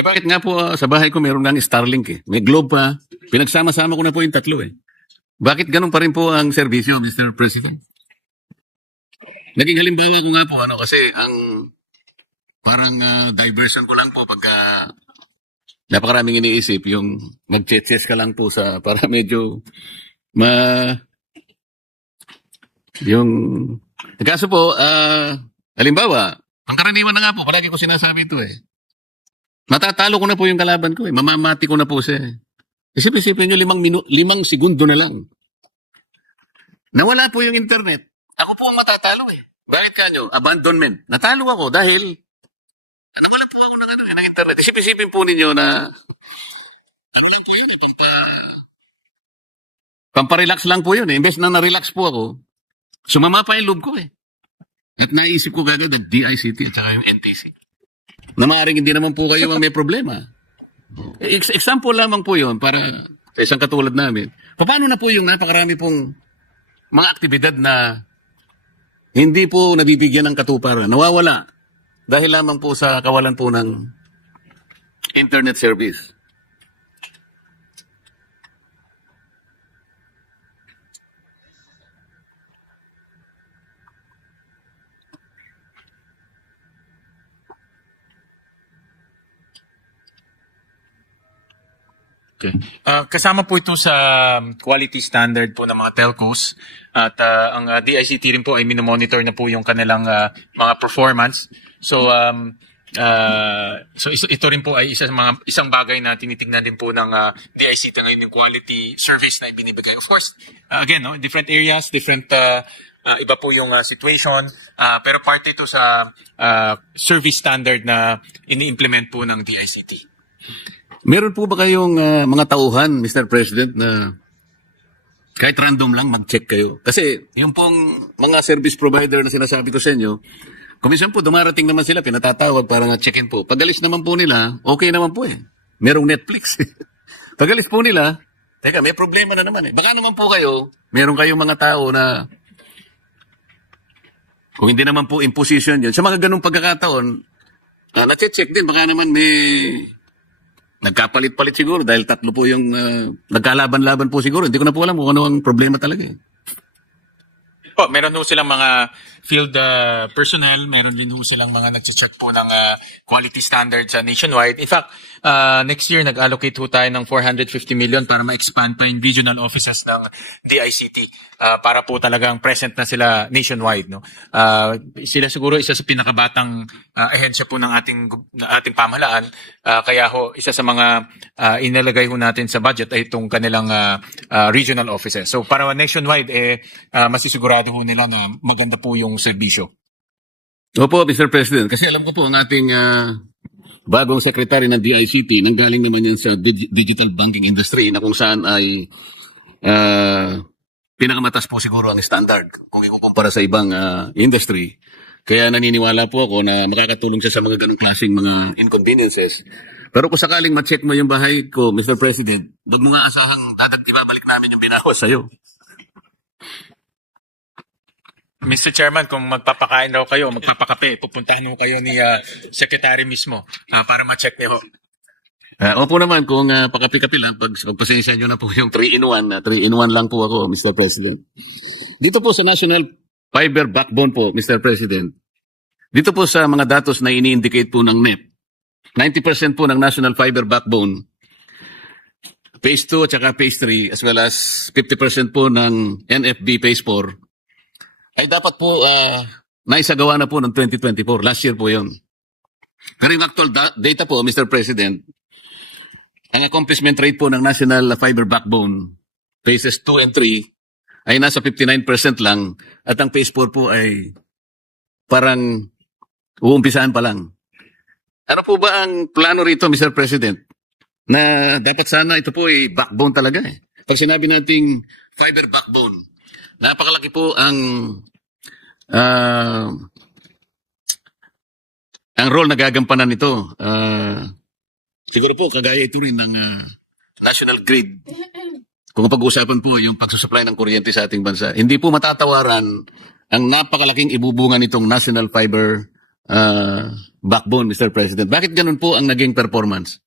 bakit nga po sa bahay ko meron nga Starlink eh. May Globe pa. Pinagsama-sama ko na po yung 3 eh. Bakit ganun pa rin po ang serbisyo, Mr. President? Naging halimbawa ko nga po kasi ang parang diversion ko lang po pagka napakaraming iniisip yung nag-chess ka lang po para medyo yung kaso po halimbawa ang karaniwan na nga po palagi ko sinasabi ito eh matatalo ko na po yung kalaban ko eh mamamati ko na po siya eh. Isip-isipin nyo 5 segundo na lang nawala po yung internet ako po ang matatalo eh bakit kanyo? Abandonment natalo ako dahil nawala po ako ng internet isip-isipin po ninyo na ano lang po yun eh pamparelax lang po yun eh imbes na na-relax po ako sumama pa yung loob ko eh at naisip ko gagawin ang DICT at saka yung NTC na maaaring hindi naman po kayo ang may problema example lamang po yun para sa isang katulad namin paano na po yung napakarami pong mga aktibidad na hindi po nabibigyan ng katuparan nawawala dahil lamang po sa kawalan po ng internet service. Okay. Kasama po ito sa quality standard po ng mga telcos at ang DICT rin po ay minomonitor na po yung kanilang mga performance. So ito rin po ay isang bagay na tinitingnan din po ng DICT ngayon, yung quality service na ibinibigay. Of course, again, no, different areas, different iba po yung situation, pero part ito sa service standard na ini-implement po ng DICT. Meron po ba kayong mga tauhan, Mr. President, na kahit random lang mag-check kayo? Kasi yung pong mga service provider na sinasabi ko sa inyo, komisyon po, dumarating naman sila, pinatatawag para nga check-in po. Pag-alis naman po nila, okay naman po eh. Merong Netflix. Pag-alis po nila, teka, may problema na naman eh. Baka naman po kayo, meron kayong mga tao na kung hindi naman po imposition yun, sa mga ganung pagkakataon, na-check din, baka naman may nagkapalit-palit siguro dahil tatlo po yung nagkalaban-laban po siguro. Hindi ko na po alam kung ano ang problema talaga eh. Po, meron ho silang mga field personnel, meron din ho silang mga nagche-check po ng quality standards nationwide. In fact, next year nag-allocate ho tayo ng 450 million para ma-expand pa yung regional offices ng DICT para po talagang present na sila nationwide, no. Sila siguro isa sa pinakabatang ahensya po ng ating pamahalaan, kaya ho isa sa mga inilagay ho natin sa budget ay itong kanilang regional offices. So para nationwide masisigurado ho nila na maganda po yung serbisyo. Opo, Mr. President, kasi alam ko po ang ating bagong secretary ng DICT, nanggaling naman yan sa digital banking industry na kung saan ay pinakamatas po siguro ang standard kung ikukumpara sa ibang industry. Kaya naniniwala po ako na makakatulong siya sa mga ganong klaseng mga inconveniences. Pero kung sakaling ma-check mo yung bahay ko, Mr. President, doon mga asahang ibabalik namin yung binawas sa'yo. Mr. Chairman, kung magpapakain daw kayo, magpapakape, pupuntahan mo kayo ni Secretary mismo para ma-check niyo ho. Opo naman, kung pakapi-kapi lang, pagpasensya nyo na po yung 3-in-1. 3-in-1 lang po ako, Mr. President. Dito po sa National Fiber Backbone po, Mr. President. Dito po sa mga datos na ini-indicate po ng NEP, 90% po ng National Fiber Backbone, Phase 2 at saka Phase 3, as well as 50% po ng NFB Phase 4, ay dapat po naisagawa na po ng 2024. Last year po yun. Pero yung actual data po, Mr. President, ang accomplishment rate po ng National Fiber Backbone, Phases 2 and 3, ay nasa 59% lang, at ang Phase 4 po ay parang uumpisahan pa lang. Ano po ba ang plano rito, Mr. President? Na dapat sana ito po ay backbone talaga eh. Pag sinabi nating fiber backbone, napakalaki po ang role na gagampanan nito. Siguro po, kagaya ito rin ng National Grid. Kung pag-uusapan po yung pagsusupply ng kuryente sa ating bansa, hindi po matatawaran ang napakalaking ibubunga nitong National Fiber Backbone, Mr. President. Bakit ganun po ang naging performance?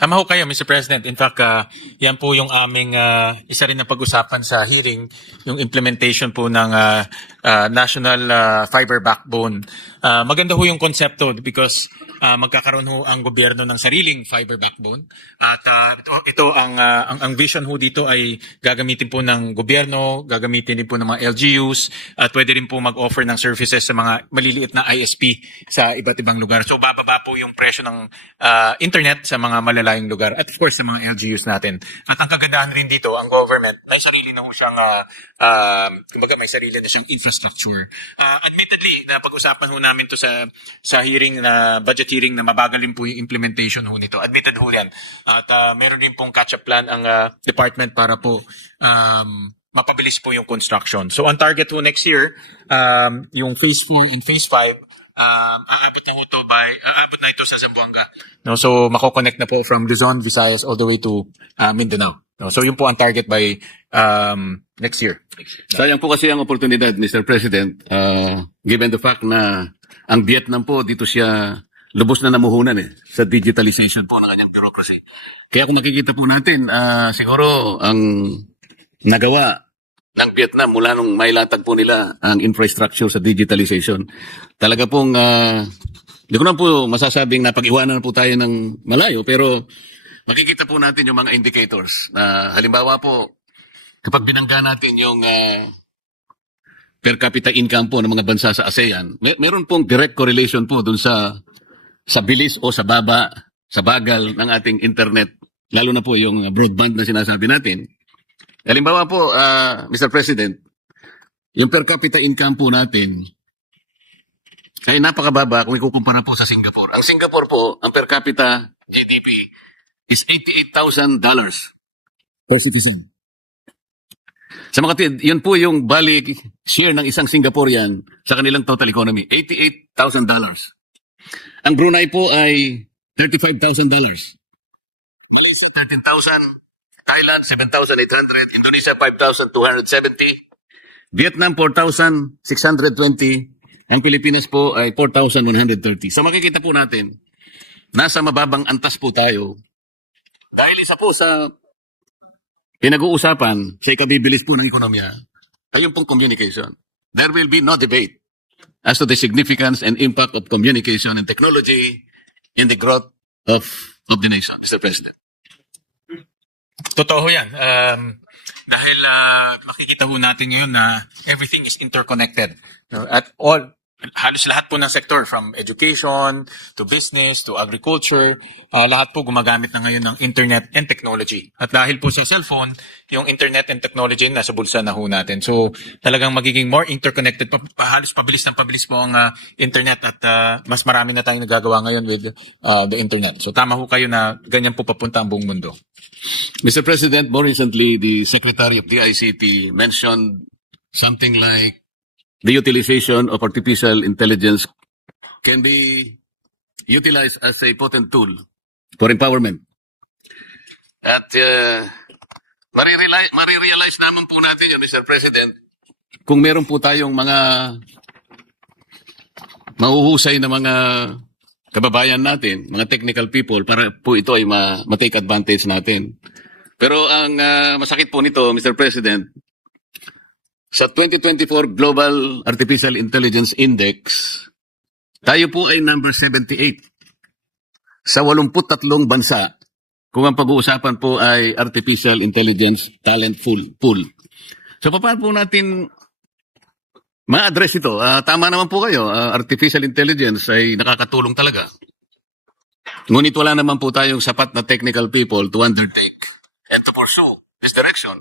Tama ho kayo, Mr. President. In fact, yan po yung aming isa rin na pag-usapan sa hearing, yung implementation po ng National Fiber Backbone. Maganda ho yung konsepto because magkakaroon ho ang gobyerno ng sariling fiber backbone. At ito ang vision ho dito ay gagamitin po ng gobyerno, gagamitin din po ng mga LGUs, at pwede rin po mag-offer ng services sa mga maliliit na ISP sa iba't ibang lugar. So bababa po yung presyo ng internet sa mga malalayong lugar at of course sa mga LGUs natin. At ang kagandahan rin dito, ang government, may sarili na ho siyang kumbaga may sarili na siyang infrastructure. Admittedly, na pag-usapan ho namin to sa hearing na budget hearing na mabagalin po yung implementation ho nito. Admitted ho yan. At meron din pong catch-up plan ang department para po mapabilis po yung construction. So ang target ho next year, yung phase 4 and phase 5, aabot na ito sa Zamboanga. No, so mako-connect na po from Luzon, Visayas all the way to Mindanao. No, so yun po ang target by next year. Sayang po kasi ang oportunidad, Mr. President, given the fact na ang Vietnam po, dito siya lubos na namuhunan sa digitalization po ng kanyang bureaucracy. Kaya kung nakikita po natin, siguro ang nagawa ng Vietnam mula nung mailatag po nila ang infrastructure sa digitalization. Talaga pong, hindi ko na po masasabing na pag-iwanan na po tayo ng malayo, pero makikita po natin yung mga indicators na halimbawa po, kapag binangga natin yung per capita income po ng mga bansa sa ASEAN, meron pong direct correlation po dun sa bilis o sa bagal ng ating internet, lalo na po yung broadband na sinasabi natin. Halimbawa po, Mr. President, yung per capita income po natin ay napakababa kung ikukumpara po sa Singapore. Ang Singapore po, ang per capita GDP is $88,000 per citizen. Sa mga kapatid, yun po yung balik share ng isang Singaporean sa kanilang total economy, $88,000. Ang Brunei po ay $35,000. 13,000, Thailand 7,800, Indonesia 5,270, Vietnam 4,620, ang Pilipinas po ay 4,130. So makikita po natin, nasa mababang antas po tayo dahil isa po sa pinag-uusapan sa ikabibilis po ng ekonomiya ay yung pong communication. There will be no debate as to the significance and impact of communication and technology in the growth of the nation, Mr. President. Totoo yan. Dahil makikita ho natin ngayon na everything is interconnected. No? At halos lahat po ng sector, from education to business to agriculture, lahat po gumagamit na ngayon ng internet and technology. At dahil po sa cellphone, yung internet and technology nasa bulsa na ho natin. So talagang magiging more interconnected, halos pabilis po ang internet at mas marami na tayong nagagawa ngayon with the internet. So tama ho kayo na ganyan po papunta ang buong mundo. Mr. President, more recently, the Secretary of DICT mentioned something like the utilization of artificial intelligence can be utilized as a potent tool for empowerment. At marirealize naman po natin yun, Mr. President, kung meron po tayong mga mahuhusay na mga kababayan natin, mga technical people, para po ito ay ma-take advantage natin. Pero ang masakit po nito, Mr. President, sa 2024 Global Artificial Intelligence Index, tayo po ay number 78 sa 83 bansa kung ang pag-uusapan po ay Artificial Intelligence Talent Pool. So paano po natin ma-address ito? Tama naman po kayo, Artificial Intelligence ay nakakatulong talaga. Ngunit wala naman po tayong sapat na technical people to undertake and to pursue this direction.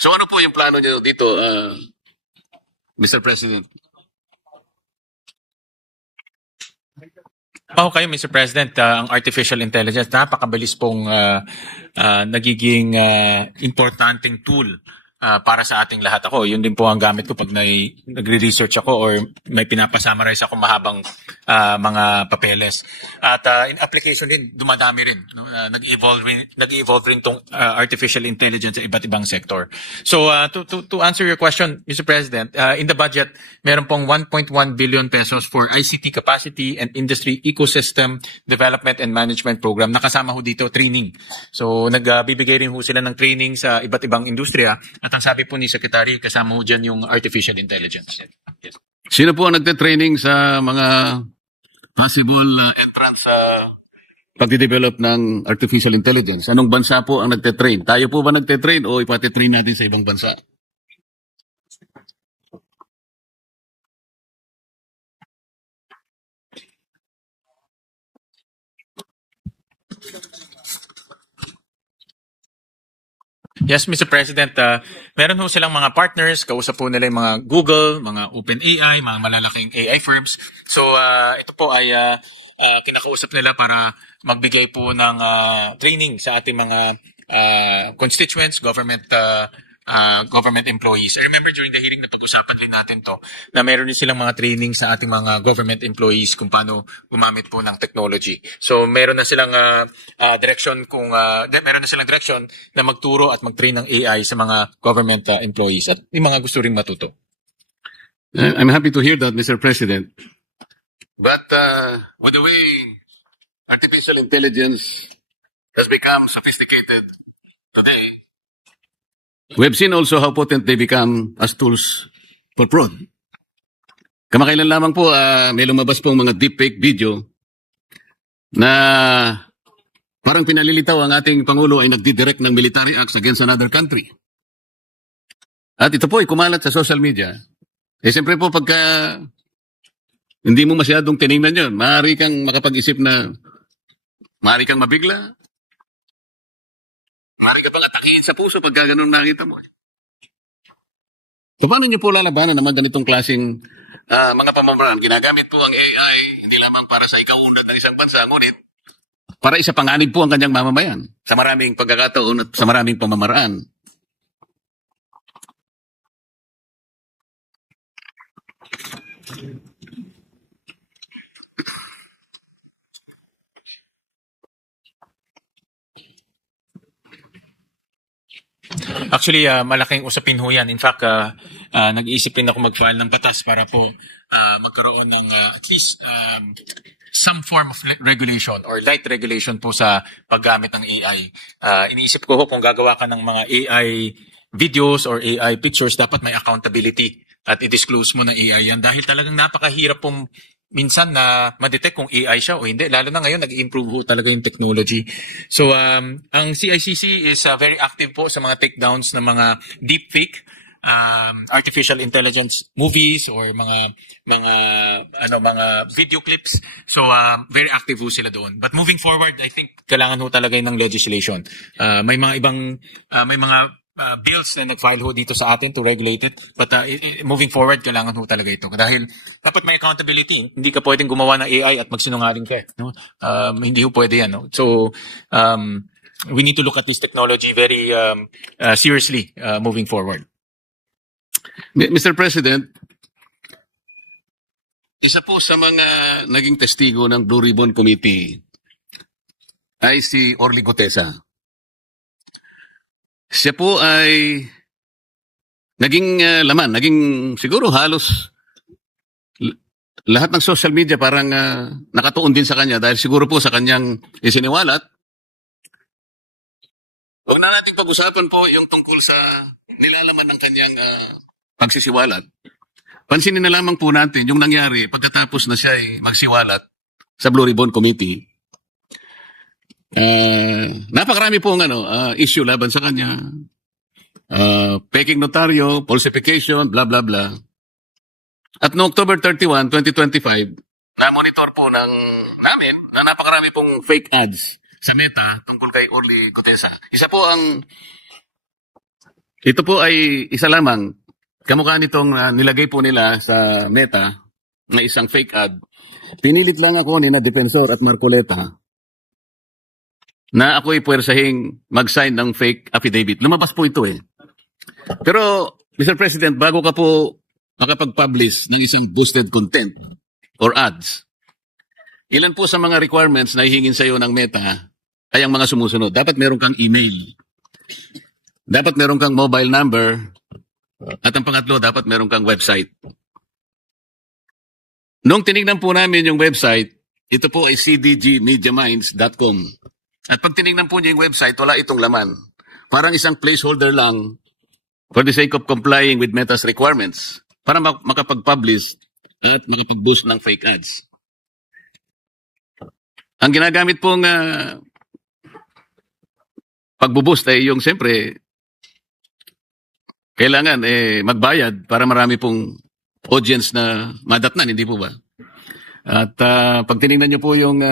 So ano po yung plano niyo dito, Mr. President? Okay, Mr. President, ang artificial intelligence, napakabilis pong nagiging importanteng tool para sa ating lahat. Ako, yun din po ang gamit ko pag nagre-research ako or may pinapasummarize ako mahabang mga papeles. At in application din, dumadami rin. No? Nag-evolve rin tong artificial intelligence sa iba't ibang sector. So to answer your question, Mr. President, in the budget, meron pong 1.1 billion pesos for ICT capacity and industry ecosystem development and management program. Nakasama ho dito training. So nagbibigay rin ho sila ng training sa iba't ibang industriya. At ang sabi po ni Secretary, kasama ho dyan yung artificial intelligence. Yes. Sino po ang nagte-training sa mga possible entrance sa pagde-develop ng artificial intelligence? Anong bansa po ang nagte-train? Tayo po ba nagte-train o ipate-train natin sa ibang bansa? Yes, Mr. President, meron ho silang mga partners, kausap po nila yung mga Google, mga OpenAI, mga malalaking AI firms. So ito po ay kinakausap nila para magbigay po ng training sa ating mga constituents, government employees. I remember during the hearing na pag-usapan din natin to, na meron din silang mga training sa ating mga government employees kung paano gumamit po ng technology. So meron na silang direction na magturo at mag-train ng AI sa mga government employees at yung mga gusto ring matuto. I'm happy to hear that, Mr. President. But with the way artificial intelligence has become sophisticated today, We have seen also how potent they become as tools for fraud. Kamakailan lamang po, may lumabas pong mga deepfake video na parang pinalilitaw ang ating Pangulo ay nagdidirect ng military acts against another country. At ito po ay kumalat sa social media. Siyempre po pagka hindi mo masyadong tinignan yun, maaari kang makapag-isip na maaari kang mabigla, maaari ka pang atakihin sa puso pagka ganun nakita mo. So, paano niyo po lalabanan naman ganitong klaseng mga pamamaraan? Ginagamit po ang AI hindi lamang para sa ikaunlad ng isang bansa, ngunit para isa panganib po ang kanyang mamamayan sa maraming pagkakataon at sa maraming pamamaraan. Actually, malaking usapin ho yan. In fact, nag-iisip rin ako mag-file ng batas para po magkaroon ng at least some form of regulation or light regulation po sa paggamit ng AI. Iniisip ko ho kung gagawa ka ng mga AI videos or AI pictures, dapat may accountability at i-disclose mo na AI yan dahil talagang napakahirap pong minsan na ma-detect kung AI siya o hindi. Lalo na ngayon, nag-improve ho talaga yung technology. So, ang CICC is very active po sa mga takedowns ng mga deepfake, artificial intelligence movies or mga video clips. So, very active ho sila doon. But moving forward, I think kailangan ho talaga ng legislation. May mga bills na nag-file ho dito sa atin to regulate it. But moving forward, kailangan ho talaga ito. Dahil dapat may accountability. Hindi ka pwedeng gumawa ng AI at magsinungaling ka. No? Hindi ho pwede yan. No? So, we need to look at this technology very seriously moving forward. Mr. President, isa po sa mga naging testigo ng Blue Ribbon Committee ay si Orly Gutesa. Siya po ay naging naging siguro halos lahat ng social media parang nakatuon din sa kanya dahil siguro po sa kanyang isiniwalat. Huwag na nating pag-usapan po yung tungkol sa nilalaman ng kanyang pagsisiwalat. Pansinin na lamang po natin yung nangyari pagkatapos na siya ay magsiwalat sa Blue Ribbon Committee. Napakarami pong issue laban sa kanya. Peking notaryo, falsification, blah blah blah. At noong October 31, 2025, na-monitor po namin na napakarami pong fake ads sa Meta tungkol kay Orly Gutesa. Ito po ay isa lamang kamukha nitong nilagay po nila sa Meta na isang fake ad. Pinilit lang ako ni na Defensor at Marcoleta na ako'y puwersahing mag-sign ng fake affidavit. Lumabas po ito eh. Pero, Mr. President, bago ka po makapag-publish ng isang boosted content or ads, ilan po sa mga requirements na hihingin sa iyo ng Meta ay ang mga sumusunod. Dapat meron kang email. Dapat meron kang mobile number. At ang pangatlo, dapat meron kang website. Nung tinignan po namin yung website, ito po ay cdgmediaminds.com. At pag tinignan po niyo yung website, wala itong laman. Parang isang placeholder lang for the sake of complying with Meta's requirements para makapag-publish at makapag-boost ng fake ads. Ang ginagamit pong pag-boost ay yung siyempre kailangan magbayad para marami pong audience na madatnan, hindi po ba? At pag tinignan niyo po yung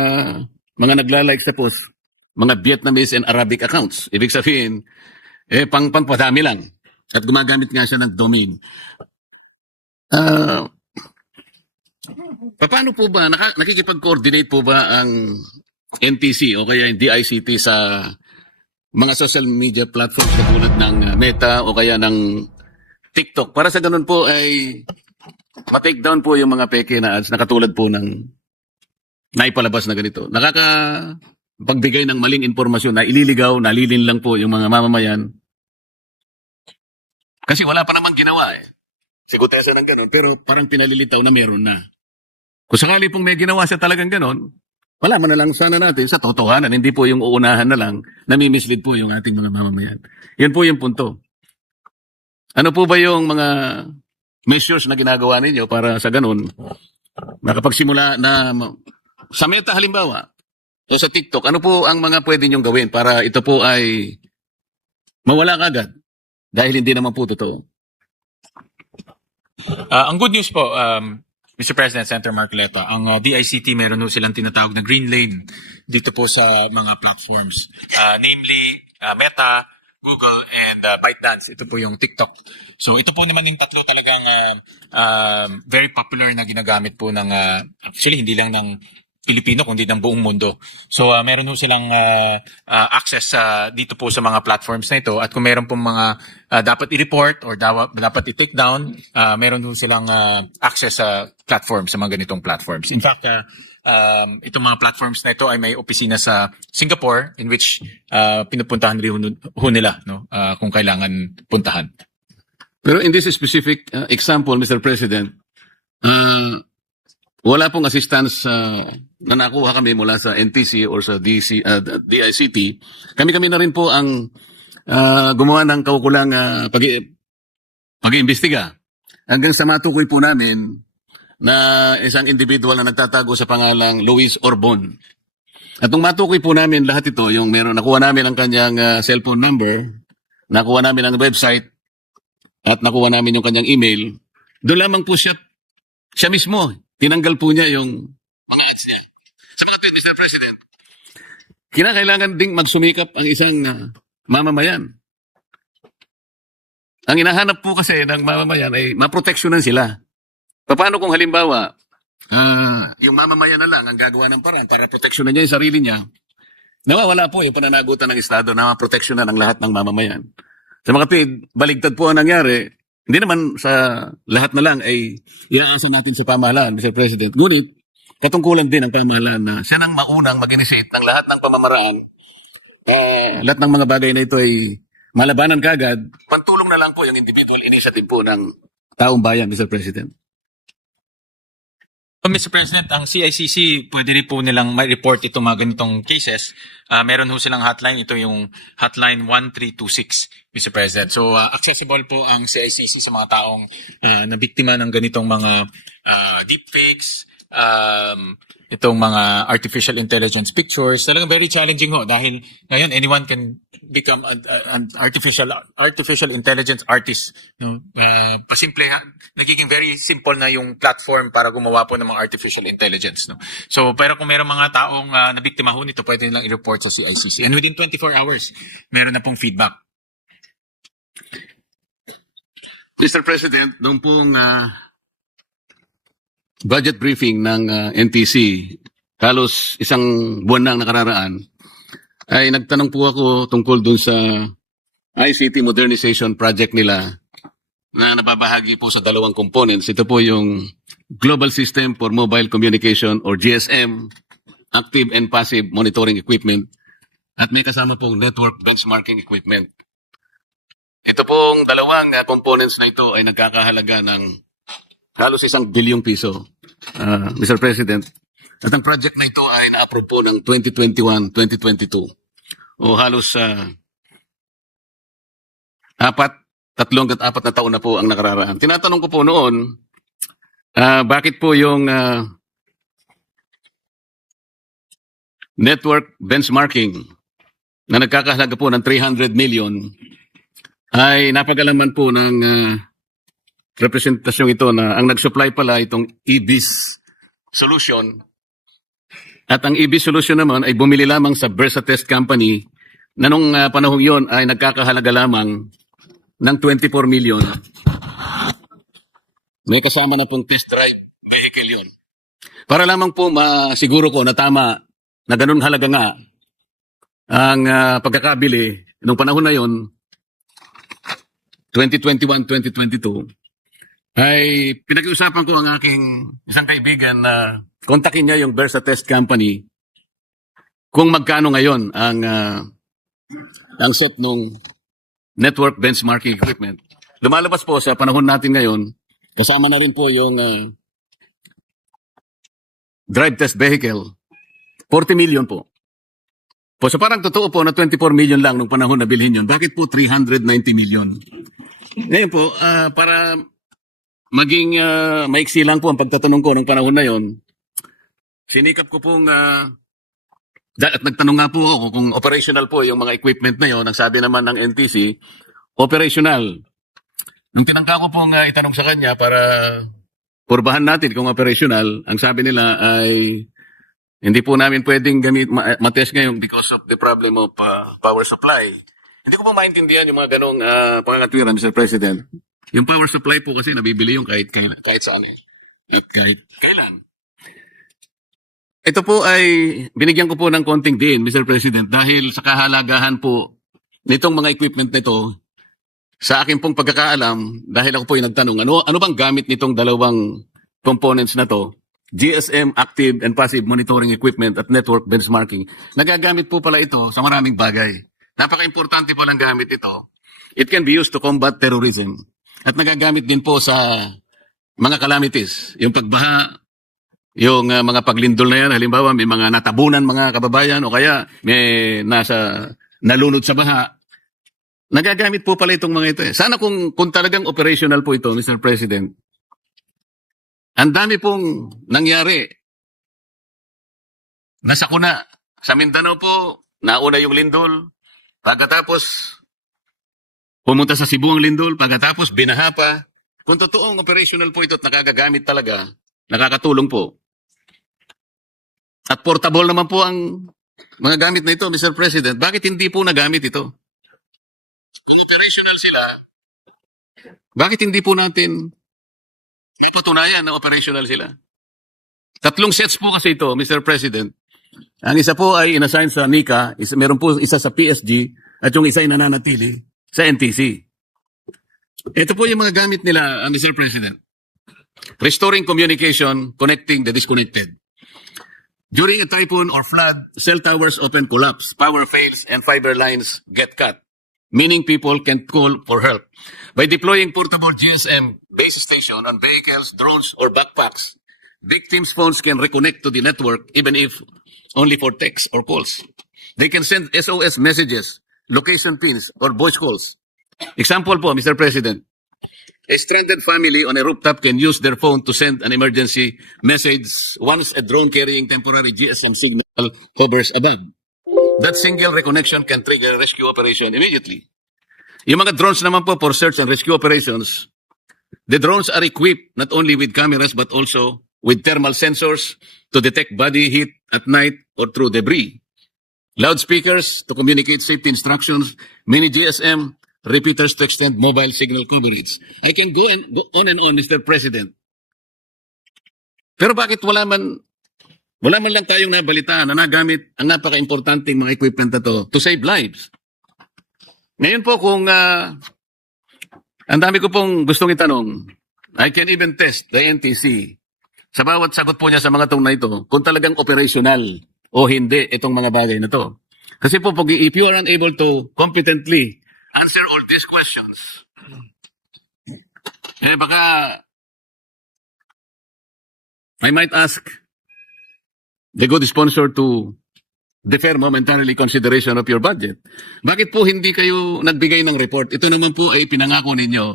mga nagla-like sa post, mga Vietnamese and Arabic accounts. Ibig sabihin, pangpadami lang. At gumagamit nga siya ng domain. Paano po ba, nakikipag-coordinate po ba ang NTC o kaya yung DICT sa mga social media platforms na tulad ng Meta o kaya ng TikTok? Para sa ganun po ay ma-take down po yung mga peke na ads na katulad po ng naipalabas na ganito. Pagbigay ng maling impormasyon na ililigaw, nalilin lang po yung mga mamamayan. Kasi wala pa namang ginawa eh. Si Gutesa ng ganon, pero parang pinalilitaw na meron na. Kung sakali pong may ginawa siya talagang ganon, wala man na lang sana natin sa totohanan. Hindi po yung uunahan na lang, nami-mislead po yung ating mga mamamayan. Yun po yung punto. Ano po ba yung mga measures na ginagawa ninyo para sa ganun, nakapagsimula na sa Meta halimbawa, o sa TikTok, ano po ang mga pwede niyong gawin para ito po ay mawala kagad? Dahil hindi naman po totoo. Ang good news po, Mr. President, Senator Marcoleta, ang DICT meron po silang tinatawag na green lane dito po sa mga platforms. Namely, Meta, Google, and ByteDance. Ito po yung TikTok. So ito po naman yung tatlo talagang very popular na ginagamit po ng, actually hindi lang ng Pilipino kundi ng buong mundo. So meron po silang access dito po sa mga platforms na ito, at kung meron po mga dapat i-report or dapat i-take down, meron po silang access sa platforms, sa mga ganitong platforms. In fact, itong mga platforms na ito ay may opisina sa Singapore, in which pinupuntahan rin ho nila, no? Kung kailangan puntahan. Pero in this specific example, Mr. President, wala pong assistance na nakuha kami mula sa NTC or sa DICT. Kami na rin po ang gumawa ng kaukulang pag-iimbestiga. Hanggang sa matukoy po namin na isang individual na nagtatago sa pangalang Luis Orbon. At nung matukoy po namin lahat ito, yung nakuha namin ang kanyang cellphone number, nakuha namin ang website, at nakuha namin yung kanyang email, doon lamang po siya mismo, tinanggal po niya yung mga ads niya. Sa mga tweet, Mr. President, kinakailangan ding magsumikap ang isang mamamayan. Ang hinahanap po kasi ng mamamayan ay maproteksyonan sila. Paano kung halimbawa, yung mamamayan na lang ang gagawa ng paraan para proteksyonan niya yung sarili niya, nawawala po yung pananagutan ng Estado na maproteksyonan ang lahat ng mamamayan. Sa mga kapatid, baligtad po ang nangyari. Hindi naman sa lahat na lang ay iaasa natin sa pamahalaan, Mr. President. Ngunit, katungkulan din ang pamahalaan na siya nang maunang mag-initiate ng lahat ng pamamaraan. Lahat ng mga bagay na ito ay malabanan kagad. Pantulong na lang po yung individual initiative po ng taong bayan, Mr. President. Mr. President, ang CICC, pwede rin po nilang ma-report itong mga ganitong cases. Meron ho silang hotline. Ito yung hotline 1326, Mr. President. So, accessible po ang CICC sa mga taong na biktima ng ganitong mga deepfakes, itong mga artificial intelligence pictures. Talagang very challenging ho dahil ngayon anyone can become an artificial intelligence artist, no? Pasimple, nagiging very simple na yung platform para gumawa po ng mga artificial intelligence, no? So pero kung mayroong mga taong nabiktima ho nito, pwede nilang i-report sa CICC, and within 24 hours meron na pong feedback. Mr. President, noong pong budget briefing ng NTC, halos isang buwan na ang nakararaan, ay nagtanong po ako tungkol dun sa ICT modernization project nila na nababahagi po sa dalawang components. Ito po yung Global System for Mobile Communication or GSM, Active and Passive Monitoring Equipment, at may kasama pong Network Benchmarking Equipment. Ito pong dalawang components na ito ay nagkakahalaga ng halos 1 bilyong piso, Mr. President. At ang project na ito ay na-approve po ng 2021-2022. O halos 3 at 4 na taon na po ang nakararaan. Tinatanong ko po noon, bakit po yung network benchmarking na nagkakahalaga po ng 300 million ay napagalaman po ng representasyon ito na ang nag-supply pala itong EBIS solution. At ang EBIS solution naman ay bumili lamang sa Versatest Company na nung panahong yon ay nagkakahalaga lamang ng 24 million. May kasama na pong test drive vehicle yon. Para lamang po masiguro ko na tama na ganun halaga nga ang pagkakabili nung panahon na yon, 2021-2022, ay pinag-iusapan ko ang aking isang kaibigan na kontakin niya yung Versatest Company kung magkano ngayon ang set nung network benchmarking equipment. Lumalabas po sa panahon natin ngayon, kasama na rin po yung drive test vehicle, 40 million po. So parang totoo po na 24 million lang nung panahon na bilhin yun. Bakit po 390 million? Ngayon po, para maging maiksi lang po ang pagtatanong ko ng panahon na yon, sinikap ko pong at nagtanong nga po ako kung operational po yung mga equipment na yon. Ang sabi naman ng NTC, operational. Nung tinangka ko pong itanong sa kanya para purbahan natin kung operational, ang sabi nila ay hindi po namin pwedeng matest ngayon because of the problem of power supply. Hindi ko po maintindihan yung mga ganong pangangatwiran, Mr. President. Yung power supply po kasi nabibili yung kahit saan eh. At kahit kailan. Ito po ay binigyan ko po ng konting din, Mr. President, dahil sa kahalagahan po nitong mga equipment nito, sa akin pong pagkakaalam, dahil ako po yung nagtanong, ano bang gamit nitong dalawang components na to? GSM Active and Passive Monitoring Equipment at Network Benchmarking. Nagagamit po pala ito sa maraming bagay. Napaka-importante po ng gamit ito. It can be used to combat terrorism. At nagagamit din po sa mga calamities. Yung pagbaha, yung mga paglindol na yan, halimbawa may mga natabunan mga kababayan o kaya may nalunod sa baha. Nagagamit po pala itong mga ito eh. Sana kung talagang operational po ito, Mr. President, ang dami pong nangyari. Nasakuna. Sa Mindanao po, nauna yung lindol. Pagkatapos, pumunta sa Cebu ang lindol. Pagkatapos, binaha pa. Kung totoong operational po ito at nakagagamit talaga, nakakatulong po. At portable naman po ang mga gamit na ito, Mr. President. Bakit hindi po nagamit ito? Kung operational sila, bakit hindi po natin patunayan na operational sila? 3 sets po kasi ito, Mr. President. Ang isa po ay inassign sa NICA, meron po isa sa PSG, at yung isa ay nananatili sa NTC. Ito po yung mga gamit nila, Mr. President. Restoring communication, connecting the disconnected. During a typhoon or flood, cell towers often collapse, power fails, and fiber lines get cut, meaning people can call for help. By deploying portable GSM base station on vehicles, drones, or backpacks, victims' phones can reconnect to the network even if only for text or calls. They can send SOS messages, location pins, or voice calls. Example po, Mr. President. A stranded family on a rooftop can use their phone to send an emergency message once a drone carrying temporary GSM signal hovers above. That single reconnection can trigger a rescue operation immediately. Yung mga drones naman po for search and rescue operations, the drones are equipped not only with cameras but also with thermal sensors to detect body heat at night or through debris. Loudspeakers to communicate safety instructions, mini GSM, repeaters to extend mobile signal coverage. I can go on and on, Mr. President. Pero bakit wala man lang tayong nabalita na nagamit ang napaka-importanting mga equipment na to save lives? Ngayon po kung ang dami ko pong gustong itanong, I can even test the NTC sa bawat sagot po niya sa mga tong na ito kung talagang operational o hindi itong mga bagay na to. Kasi po if you are unable to competently answer all these questions, baka I might ask the good sponsor to defer momentarily consideration of your budget. Bakit po hindi kayo nagbigay ng report? Ito naman po ay pinangako ninyo.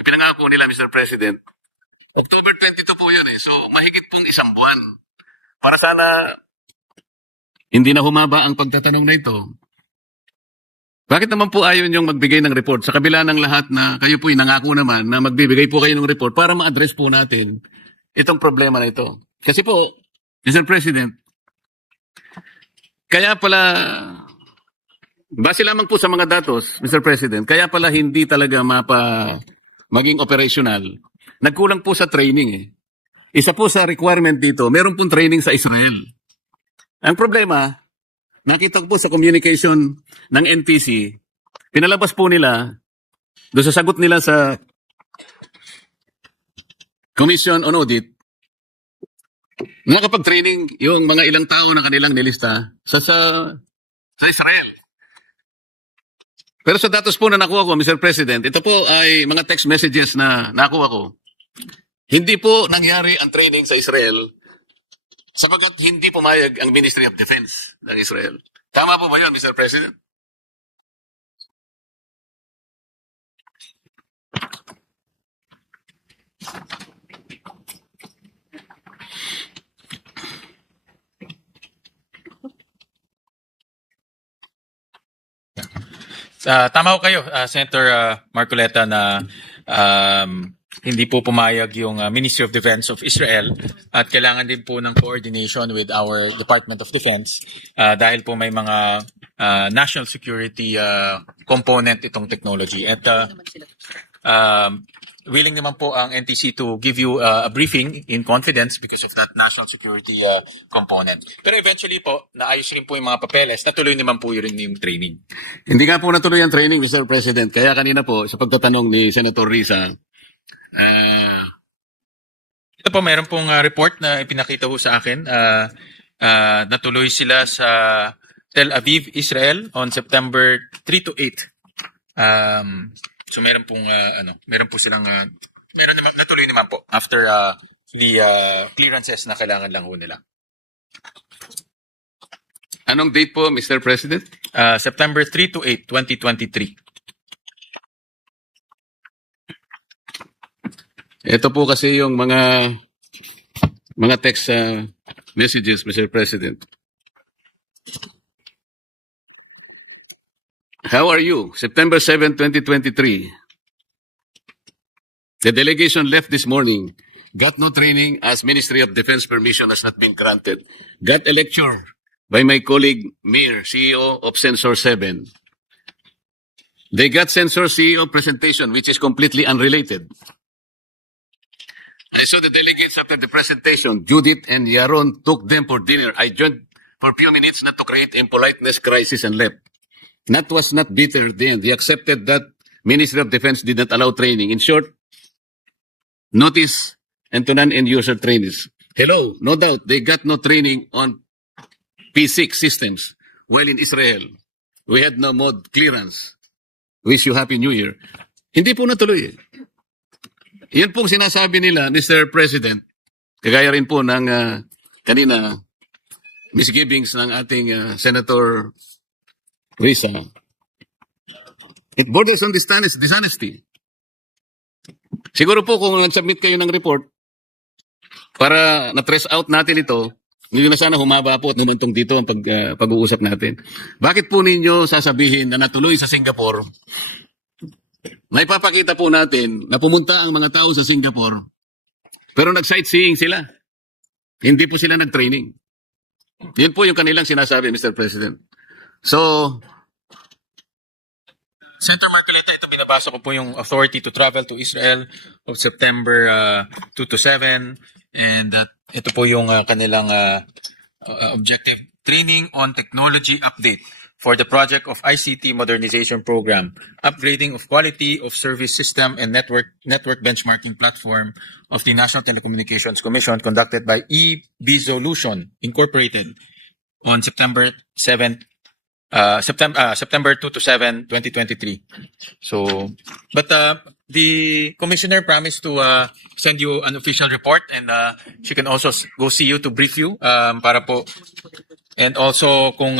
Pinangako nila, Mr. President. October 22 po yan eh. So, mahigit pong 1 buwan. Para sana hindi na humaba ang pagtatanong na ito. Bakit naman po ayaw niyong magbigay ng report sa kabila ng lahat na kayo po'y nangako naman na magbibigay po kayo ng report para ma-address po natin itong problema na ito? Kasi po, Mr. President, kaya pala, base lamang po sa mga datos, Mr. President, kaya pala hindi talaga maging operational. Nagkulang po sa training eh. Isa po sa requirement dito, meron pong training sa Israel. Ang problema, nakita ko po sa communication ng NTC, pinalabas po nila, doon sa sagot nila sa Commission on Audit, nakapag-training yung mga ilang tao na kanilang nilista sa Israel. Pero sa datos po na nakuha ko, Mr. President, ito po ay mga text messages na nakuha ko. Hindi po nangyari ang training sa Israel sapagkat hindi pumayag ang Ministry of Defense ng Israel. Tama po ba yun, Mr. President? Tama ko kayo, Senator Marcoleta, na hindi po pumayag yung Ministry of Defense of Israel at kailangan din po ng coordination with our Department of Defense dahil po may mga national security component itong technology. At willing naman po ang NTC to give you a briefing in confidence because of that national security component. Pero eventually po, naayos rin po yung mga papeles, natuloy naman po yun yung training. Hindi nga po natuloy ang training, Mr. President. Kaya kanina po, sa pagtatanong ni Senator Risa, Ito po, meron pong report na ipinakita po sa akin. Natuloy sila sa Tel Aviv, Israel on September 3 to 8. So meron pong meron po silang meron naman natuloy naman po after the clearances na kailangan lang ho nila. anong date po, Mr. President? September 3 to 8, 2023. Ito po kasi yung mga text messages, Mr. President. How are you? September 7, 2023. The delegation left this morning. Got no training as Ministry of Defense permission has not been granted. Got a lecture by my colleague Mir, CEO of Sensor 7. They got Sensor CEO presentation, which is completely unrelated. I saw the delegates after the presentation. Judith and Yaron took them for dinner. I joined for a few minutes not to create impoliteness crisis and left. That was not bitter then. They accepted that Ministry of Defense did not allow training. In short, notice and to non-end user trainings. Hello, no doubt, they got no training on P6 systems. While in Israel, we had no mod clearance. Wish you Happy New Year. Hindi po natuloy. Yan pong sinasabi nila, Mr. President, kagaya rin po ng kanina, misgivings ng ating Senator Risa. It borders on dishonesty. Siguro po kung nag-submit kayo ng report para na-trace out natin ito, hindi na sana humaba po at humantong dito ang pag-uusap natin. Bakit po ninyo sasabihin na natuloy sa Singapore? May papakita po natin na pumunta ang mga tao sa Singapore pero nag-sightseeing sila. Hindi po sila nag-training. Yan po yung kanilang sinasabi, Mr. President. So, Senator Marcoleta, ito binabasa ko po yung authority to travel to Israel of September 2 to 7. And ito po yung kanilang objective. Training on technology update for the project of ICT modernization program. Upgrading of quality of service system and network benchmarking platform of the National Telecommunications Commission conducted by eBizolution Incorporated on September 2 to 7, 2023. So, but the commissioner promised to send you an official report and she can also go see you to brief you para po. And also kung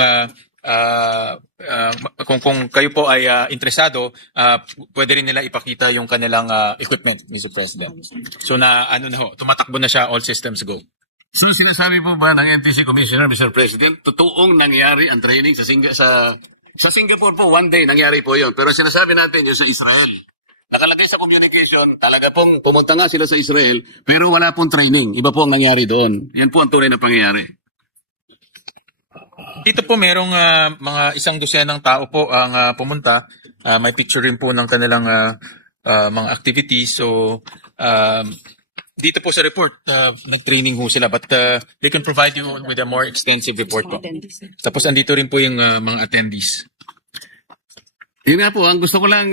kayo po ay interesado, pwede rin nila ipakita yung kanilang equipment, Mr. President. So na tumatakbo na siya, all systems go. so sinasabi po ba ng NTC Commissioner, Mr. President, totoong nangyari ang training sa Singapore po, one day nangyari po yun. Pero sinasabi natin yung sa Israel. Nakalagay sa communication, talaga pong pumunta nga sila sa Israel, pero wala pong training. Iba po ang nangyari doon. Yan po ang tunay na pangyayari. Dito po merong mga 100 tao po ang pumunta. May picture rin po ng kanilang mga activities. So, dito po sa report, nag-training ho sila. But they can provide you with a more extensive report po. Tapos andito rin po yung mga attendees. Yun nga po, ang gusto ko lang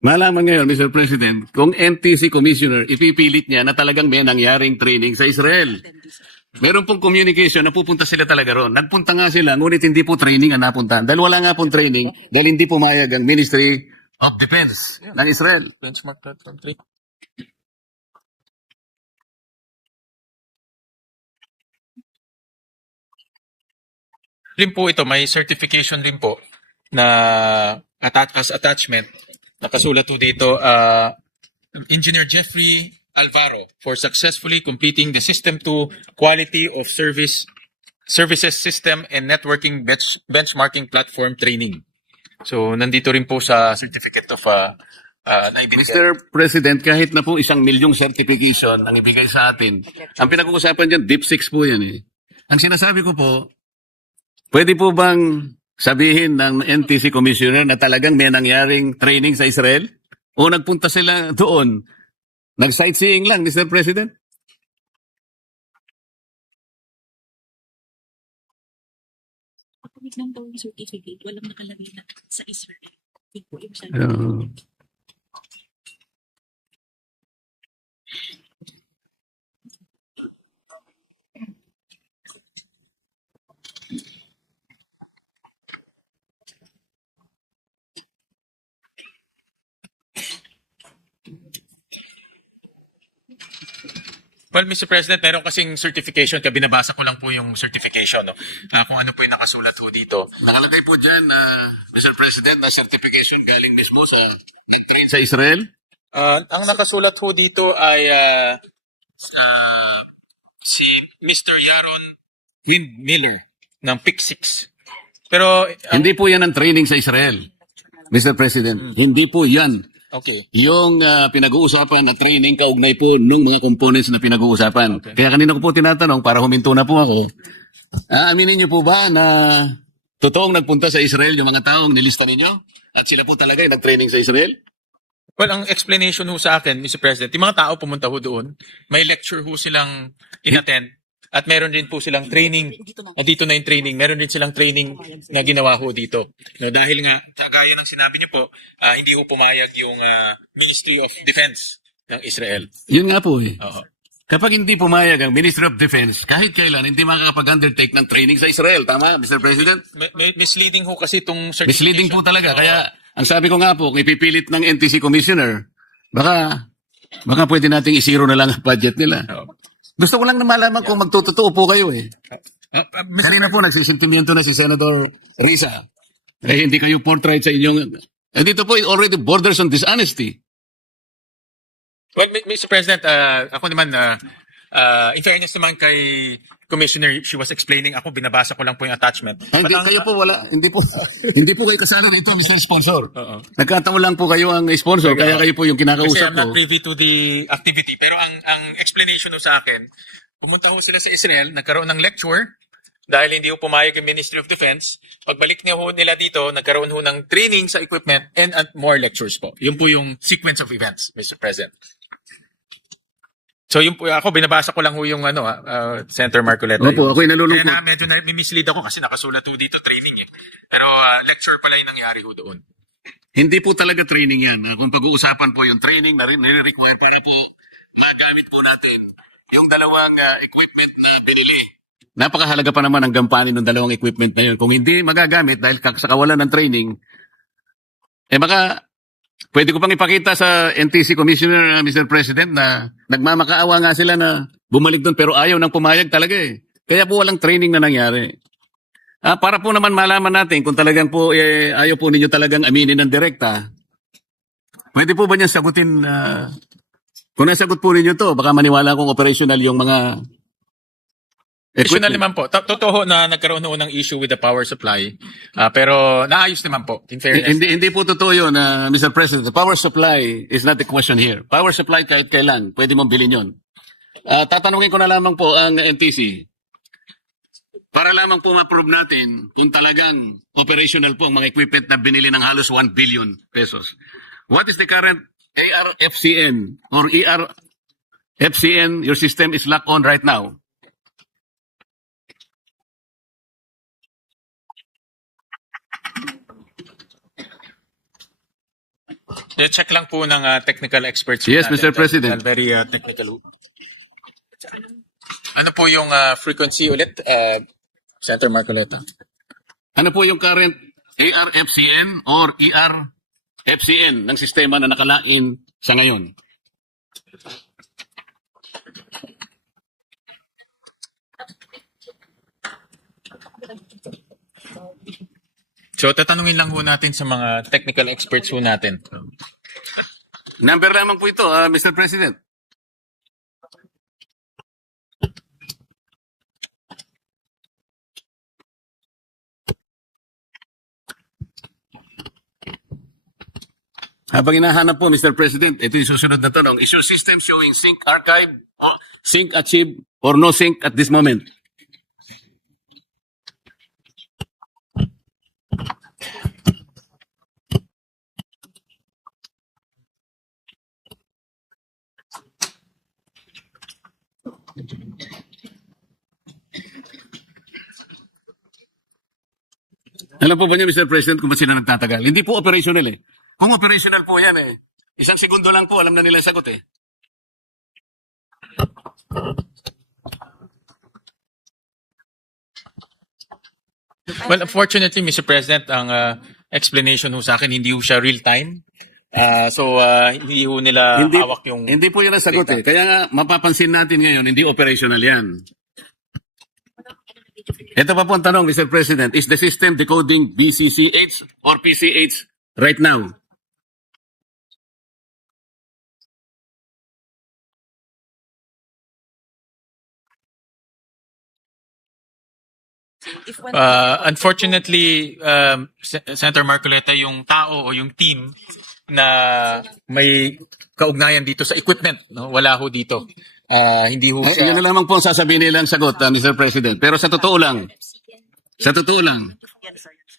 malaman ngayon, Mr. President, kung NTC Commissioner, ipipilit niya na talagang may nangyaring training sa Israel. Meron pong communication na pupunta sila talaga ron. Nagpunta nga sila, ngunit hindi po training ang napuntahan. Dahil wala nga pong training, dahil hindi pumayag ang Ministry of Defense ng Israel. Benchmark platform 3. Rin po ito, may certification rin po na as attachment. Nakasulat po dito Engineer Jeffrey Alvaro for successfully completing the System 2 Quality of Services System and Networking Benchmarking Platform Training. So, nandito rin po sa certificate of na ibinigay. Mr. President, kahit na po 1,000,000 certification ang ibigay sa atin, ang pinag-uusapan dyan, DeepSeek po yan eh. Ang sinasabi ko po, pwede po bang sabihin ng NTC Commissioner na talagang may nangyaring training sa Israel? O nagpunta sila doon? Nag-sightseeing lang, Mr. President? Wait lang daw yung certificate, walang nakalagay na sa Israel. Hindi po yung sa Well, Mr. President, meron kasing certification, kaya binabasa ko lang po yung certification, no? Kung ano po yung nakasulat ho dito. Nakalagay po dyan, Mr. President, na certification galing mismo sa nag-train sa Israel? Ang nakasulat ho dito ay si Mr. Yaron Miller ng PIC6. Pero, Hindi po yan ang training sa Israel, Mr. President. Hindi po yan. okay. Yung pinag-uusapan na training kaugnay po nung mga components na pinag-uusapan. Okay. Kaya kanina ko po tinatanong para huminto na po ako. Aaminin niyo po ba na totoong nagpunta sa Israel yung mga taong nilista ninyo? At sila po talaga yung nag-training sa Israel? Well, ang explanation ho sa akin, Mr. President, yung mga tao pumunta ho doon, may lecture ho silang inattend, at meron din po silang training. Dito na yung training. Meron din silang training na ginawa ho dito. No, dahil nga, gaya ng sinabi niyo po, hindi ho pumayag yung Ministry of Defense ng Israel. Yun nga po eh. Oo. Kapag hindi pumayag ang Ministry of Defense, kahit kailan hindi makakapag-undertake ng training sa Israel. Tama, Mr. President? Misleading ho kasi itong certification. Misleading po talaga. Kaya, ang sabi ko nga po, kung ipipilit ng NTC Commissioner, baka pwede nating isiro na lang ang budget nila. Oo. Gusto ko lang na malaman kung magtutotoo po kayo eh. Kanina po nagsisentimiento na si Senator Risa. Eh, hindi kayo forthright sa inyong... dito po, it already borders on dishonesty. Well, Mr. President, ako naman, in fairness naman kay Commissioner, she was explaining, ako binabasa ko lang po yung attachment. Hindi, kayo po wala, hindi po kayo kasama rito, Mr. Sponsor. Oo. Nagkataon lang po kayo ang sponsor, kaya kayo po yung Kasi kinakausap I'm not ko. privy to the activity. Pero ang explanation ho sa akin, pumunta ho sila sa Israel, nagkaroon ng lecture, dahil hindi ho pumayag yung Ministry of Defense. Pagbalik niya ho nila dito, nagkaroon ho ng training sa equipment and more lectures po. Yun po yung sequence of events, Mr. President. So yun po, ako binabasa ko lang ho yung Senator Marcoleta. Opo, ako'y nalulungkot. Kaya medyo mislead ako kasi nakasulat ho dito training eh. Pero lecture pala yung nangyari ho doon. Hindi po talaga training yan. Kung pag-uusapan po yung training na rin require para po magamit po natin yung dalawang equipment na binili. Napakahalaga pa naman ang gampanin ng dalawang equipment na yun. Kung hindi magagamit dahil sa kawalan ng training, baka pwede ko pang ipakita sa NTC Commissioner, Mr. President, na nagmamakaawa nga sila na bumalik doon pero ayaw nang pumayag talaga eh. Kaya po walang training na nangyari. Para po naman malaman natin kung talagang po ayaw po ninyo talagang aminin ng direkta, pwede po ba niyan sagutin, kung nasagot po ninyo to, baka maniwala kong operational yung mga Additional equipment. naman po. Totoo na nagkaroon ho ng issue with the power supply. Pero naayos naman po, in fairness. Hindi po totoo yun, Mr. President. The power supply is not the question here. Power supply kahit kailan, pwede mong bilhin yun. Tatanungin ko na lamang po ang NTC. Para lamang po ma-prove natin kung talagang operational po ang mga equipment na binili ng halos 1 billion pesos. What is the current ARFCN or ERFCN, your system is locked on right now? Check lang po ng technical experts. Yes, natin. Mr. President. Very technical. Ano po yung frequency ulit, Senator Marcoleta? Ano po yung current ARFCN or ERFCN ng sistema na nakalain sa ngayon? So, tatanungin lang ho natin sa mga technical experts ho natin. Number lamang po ito, Mr. President. Habang hinahanap po, Mr. President, ito yung susunod na tanong. Is your system showing sync archive, sync achieved, or no sync at this moment? Alam po ba niyo, Mr. President, kung ba't sila nagtatagal? Hindi po operational eh. Kung operational po yan eh, isang segundo lang po, alam na nila sagot eh. Well, unfortunately, Mr. President, ang explanation ho sa akin, hindi ho siya real-time. Hindi ho nila hawak yung... Hindi po yun ang sagot eh. Kaya nga, mapapansin natin ngayon, hindi operational yan. Ito pa po ang tanong, Mr. President, is the system decoding BCCH or PCH right now? Unfortunately, Senator Marcoleta, yung tao o yung team na may kaugnayan dito sa equipment, no? Wala ho dito. Hindi ho siya... Yun na lamang po ang sasabihin nilang sagot, Mr. President. Pero sa totoo lang,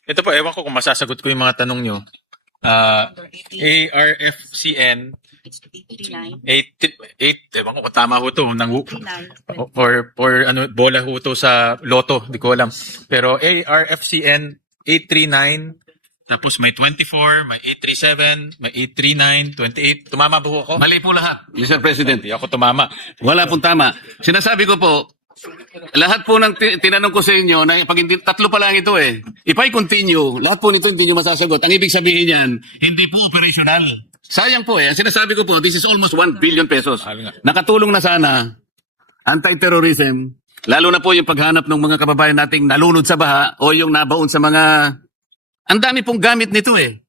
Ito po, ewan ko kung masasagot ko yung mga tanong nyo. ARFCN 8, ewan ko kung tama ho to, or ano, bola ho to sa loto, di ko alam. Pero ARFCN 839, tapos may 24, may 837, may 839, 28. Tumama ba ho ako? mali po lahat, Mr. President. Hindi ako tumama. Wala pong tama. Sinasabi ko po, lahat po ng tinanong ko sa inyo, na pag hindi, tatlo pa lang ito eh. If I continue, lahat po nito hindi nyo masasagot. Ang ibig sabihin yan, hindi po operational. Sayang po eh. Ang sinasabi ko po, this is almost 1 billion pesos. Nakatulong na sana, anti-terrorism, lalo na po yung paghanap ng mga kababayan nating nalunod sa baha o yung nabaon sa mga... Ang dami pong gamit nito eh.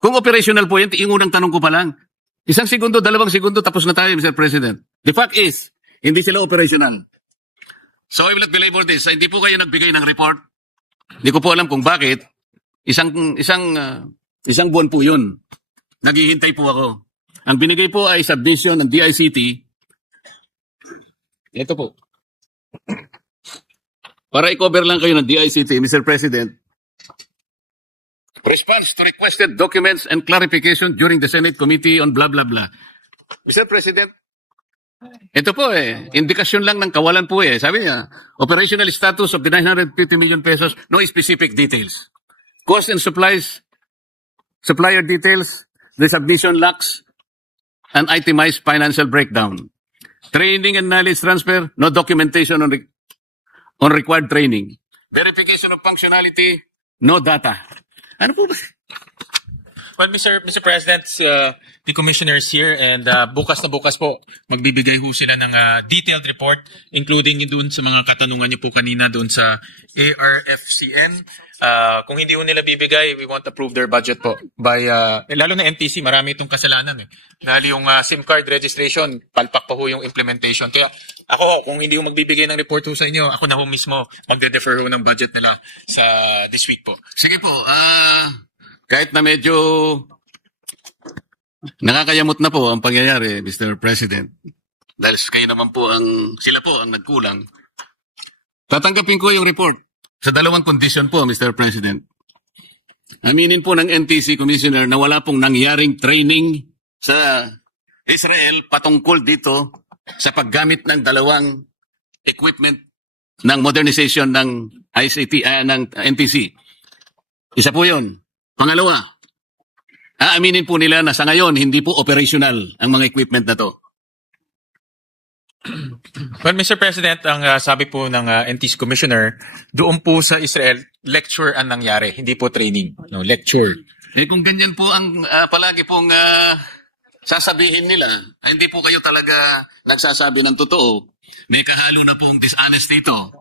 Kung operational po yan, yung unang tanong ko pa lang. 1 segundo, 2 segundo, tapos na tayo, Mr. President. The fact is, hindi sila operational. So I will not belabor this. Hindi po kayo nagbigay ng report. Hindi ko po alam kung bakit. Isang buwan po yun. Naghihintay po ako. Ang binigay po ay submission ng DICT. Ito po. Para i-cover lang kayo ng DICT, Mr. President. Response to requested documents and clarification during the Senate Committee on blah blah blah. Mr. President, ito po eh, indikasyon lang ng kawalan po eh. Sabi niya, operational status of the 950 million pesos, no specific details. Cost and supplies, supplier details, the submission lacks an itemized financial breakdown. Training and knowledge transfer, no documentation on required training. Verification of functionality, no data. Ano po ba? Well, Mr. President, the commissioners here, and bukas na bukas po, magbibigay ho sila ng detailed report, including dun sa mga katanungan niyo po kanina dun sa ARFCN. Kung hindi ho nila bibigay, we won't approve their budget po. Lalo na NTC, marami itong kasalanan eh. Dahil yung SIM card registration, palpak pa ho yung implementation. Kaya ako, kung hindi ho magbibigay ng report ho sa inyo, ako na ho mismo magde-defer ho ng budget nila sa this week po. Sige po, kahit na medyo nakakayamot na po ang pangyayari, Mr. President, dahil kayo naman po sila po ang nagkulang, tatanggapin ko yung report sa 2 condition po, Mr. President. Aminin po ng NTC Commissioner na wala pong nangyaring training sa Israel patungkol dito sa paggamit ng 2 equipment ng modernization ng ICT, ng NTC. Isa po yun. Pangalawa, aaminin po nila na sa ngayon, hindi po operational ang mga equipment na to. Well, Mr. President, ang sabi po ng NTC Commissioner, doon po sa Israel, lecture ang nangyari, hindi po training. No, lecture. Eh kung ganyan po ang palagi pong sasabihin nila, hindi po kayo talaga nagsasabi ng totoo, may kahalo na pong dishonest dito.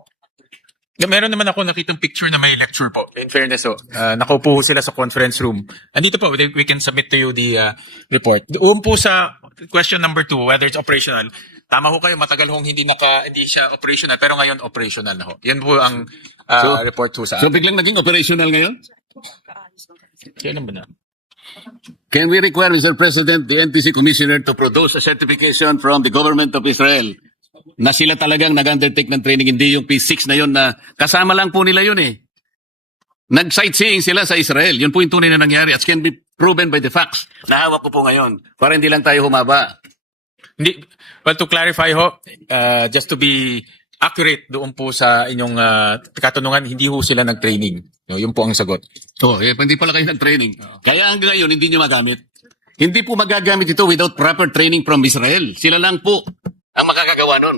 Meron naman ako nakitang picture na may lecture po. In fairness, nakaupo sila sa conference room. Andito po, we can submit to you the report. Doon po sa question number 2, whether it's operational. Tama ho kayo, matagal hong hindi siya operational, pero ngayon operational na ho. Yan po ang report ho sa So biglang naging operational ngayon? Yan ba na? Can we require, Mr. President, the NTC Commissioner to produce a certification from the government of Israel na sila talagang nag-undertake ng training, hindi yung P6 na yun na kasama lang po nila yun eh. Nag-sightseeing sila sa Israel. Yun po yung tunay na nangyari at can be proven by the facts. Nahawak ko po ngayon para hindi lang tayo humaba. Hindi, well, to clarify ho, just to be accurate doon po sa inyong katanungan, hindi ho sila nag-training. No, yun po ang sagot. Hindi pala kayo nag-training. Kaya hanggang ngayon, hindi nyo magamit. Hindi po magagamit ito without proper training from Israel. Sila lang po ang makakagawa nun.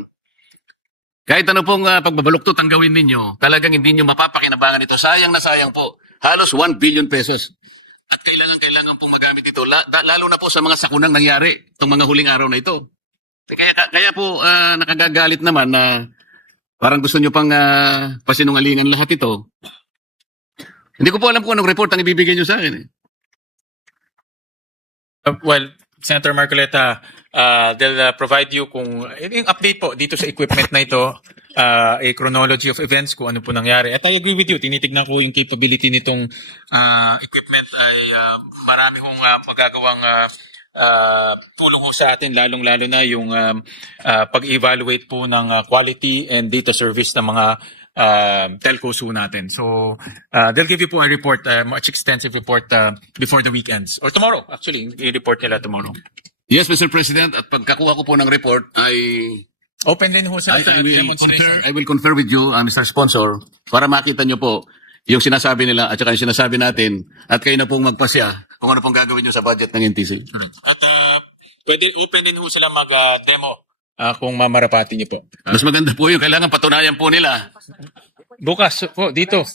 Kahit ano pong pagbabaluktot ang gawin ninyo, talagang hindi nyo mapapakinabangan ito. Sayang na sayang po. Halos 1 billion pesos. At kailangan pong magamit ito, lalo na po sa mga sakunang nangyari itong mga huling araw na ito. Kaya po nakagagalit naman na parang gusto nyo pang pasinungalingan lahat ito. Hindi ko po alam kung anong report ang ibibigay nyo sa akin. Well, Senator Marcoleta, they'll provide you kung yung update po dito sa equipment na ito, a chronology of events kung ano po nangyari. At I agree with you, tinitignan ko yung capability nitong equipment ay marami hong magagawang tulong ho sa atin, lalong-lalo na yung pag-evaluate po ng quality and data service ng mga telcos ho natin. So, they'll give you po a report, much extensive report before the weekends. Or tomorrow, actually, i-report nila tomorrow. Yes, Mr. President, at pagkakuha ko po ng report, Open din ho sa demonstration. I will confer with you, Mr. Sponsor, para makita nyo po yung sinasabi nila at saka yung sinasabi natin at kayo na pong magpasya kung ano pong gagawin nyo sa budget ng NTC. At pwede open din ho sila mag-demo kung mamarapati niyo po. Mas maganda po yun. Kailangan patunayan po nila. Bukas po, dito.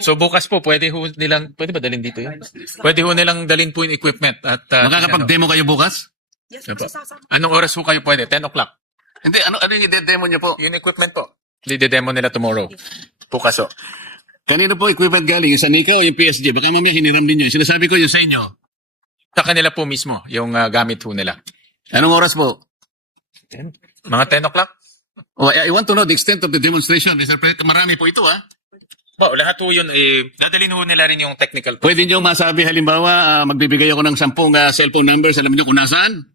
So bukas po, pwede ba dalhin dito yun? Pwede ho nilang dalhin po yung equipment. At Makakapag-demo kayo bukas? Anong oras po kayo pwede? 10 o'clock. Hindi, ano yung i-demo nyo po? Yung equipment po. Dide-demo nila tomorrow. Bukas o. Kanino po equipment galing? Yung sa NICA o yung PSG? Baka mamaya hiniram ninyo. Sinasabi ko yung sa inyo. Sa kanila po mismo, yung gamit ho nila. Anong oras po? Mga 10 o'clock? I want to know the extent of the demonstration. Mr. President, marami po ito Lahat ho yun, dadalhin ho nila rin yung technical. Pwede nyo masabi, halimbawa, magbibigay ako ng 10 cellphone numbers, alam niyo kung nasaan?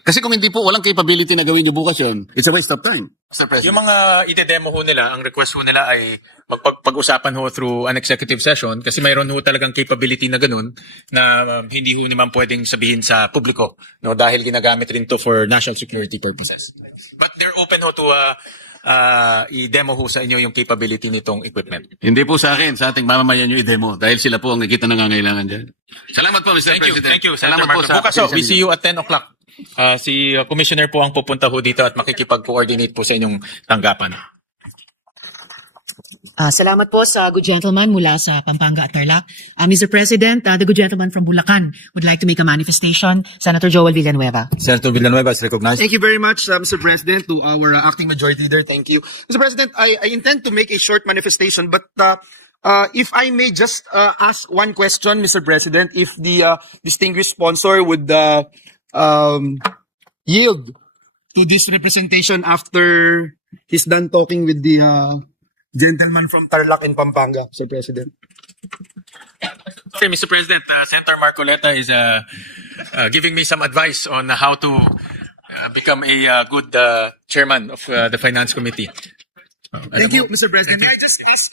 Kasi kung hindi po, walang capability na gawin nyo bukas yun, it's a waste of time, Mr. President. Yung mga ide-demo ho nila, ang request ho nila ay magpag-usapan ho through an executive session kasi mayroon ho talagang capability na ganun na hindi ho naman pwedeng sabihin sa publiko, no, dahil ginagamit rin to for national security purposes. But they're open ho to i-demo ho sa inyo yung capability nitong equipment. Hindi po sa akin, sa ating mamamayan yung i-demo dahil sila po ang nakita nangangailangan dyan. Salamat po, Mr. President. Thank you, Senator Salamat po Marcos. sa Bukas we see you at 10 o'clock. Si Commissioner po ang pupunta ho dito at makikipag-coordinate po sa inyong tanggapan. Salamat po sa good gentleman mula sa Pampanga at Tarlac. Mr. President, the good gentleman from Bulacan would like to make a manifestation. Senator Joel Villanueva. Senator Villanueva is recognized. Thank you very much, Mr. President, to our acting majority leader. Thank you. Mr. President, I intend to make a short manifestation, but if I may just ask one question, Mr. President, if the distinguished sponsor would yield to this representation after he's done talking with the gentleman from Tarlac and Pampanga, Mr. President. Okay, Mr. President, Senator Marcoleta is giving me some advice on how to become a good chairman of the Finance Committee. Thank you, Mr. President. May I just ask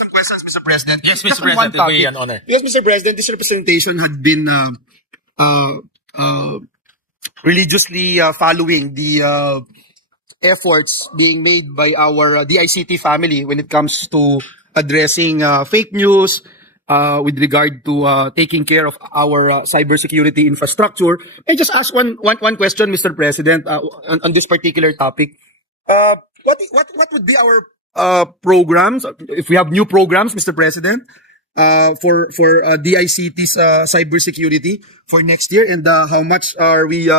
some questions, Mr. President? Yes, Just Mr. on one President, it will be topic. an honor. Yes, Mr. President, this representation had been religiously following the efforts being made by our DICT family when it comes to addressing fake news with regard to taking care of our cybersecurity infrastructure. I just ask one question, Mr. President, on this particular topic. What would be our programs if we have new programs, Mr. President, for DICT's cybersecurity for next year, and how much are we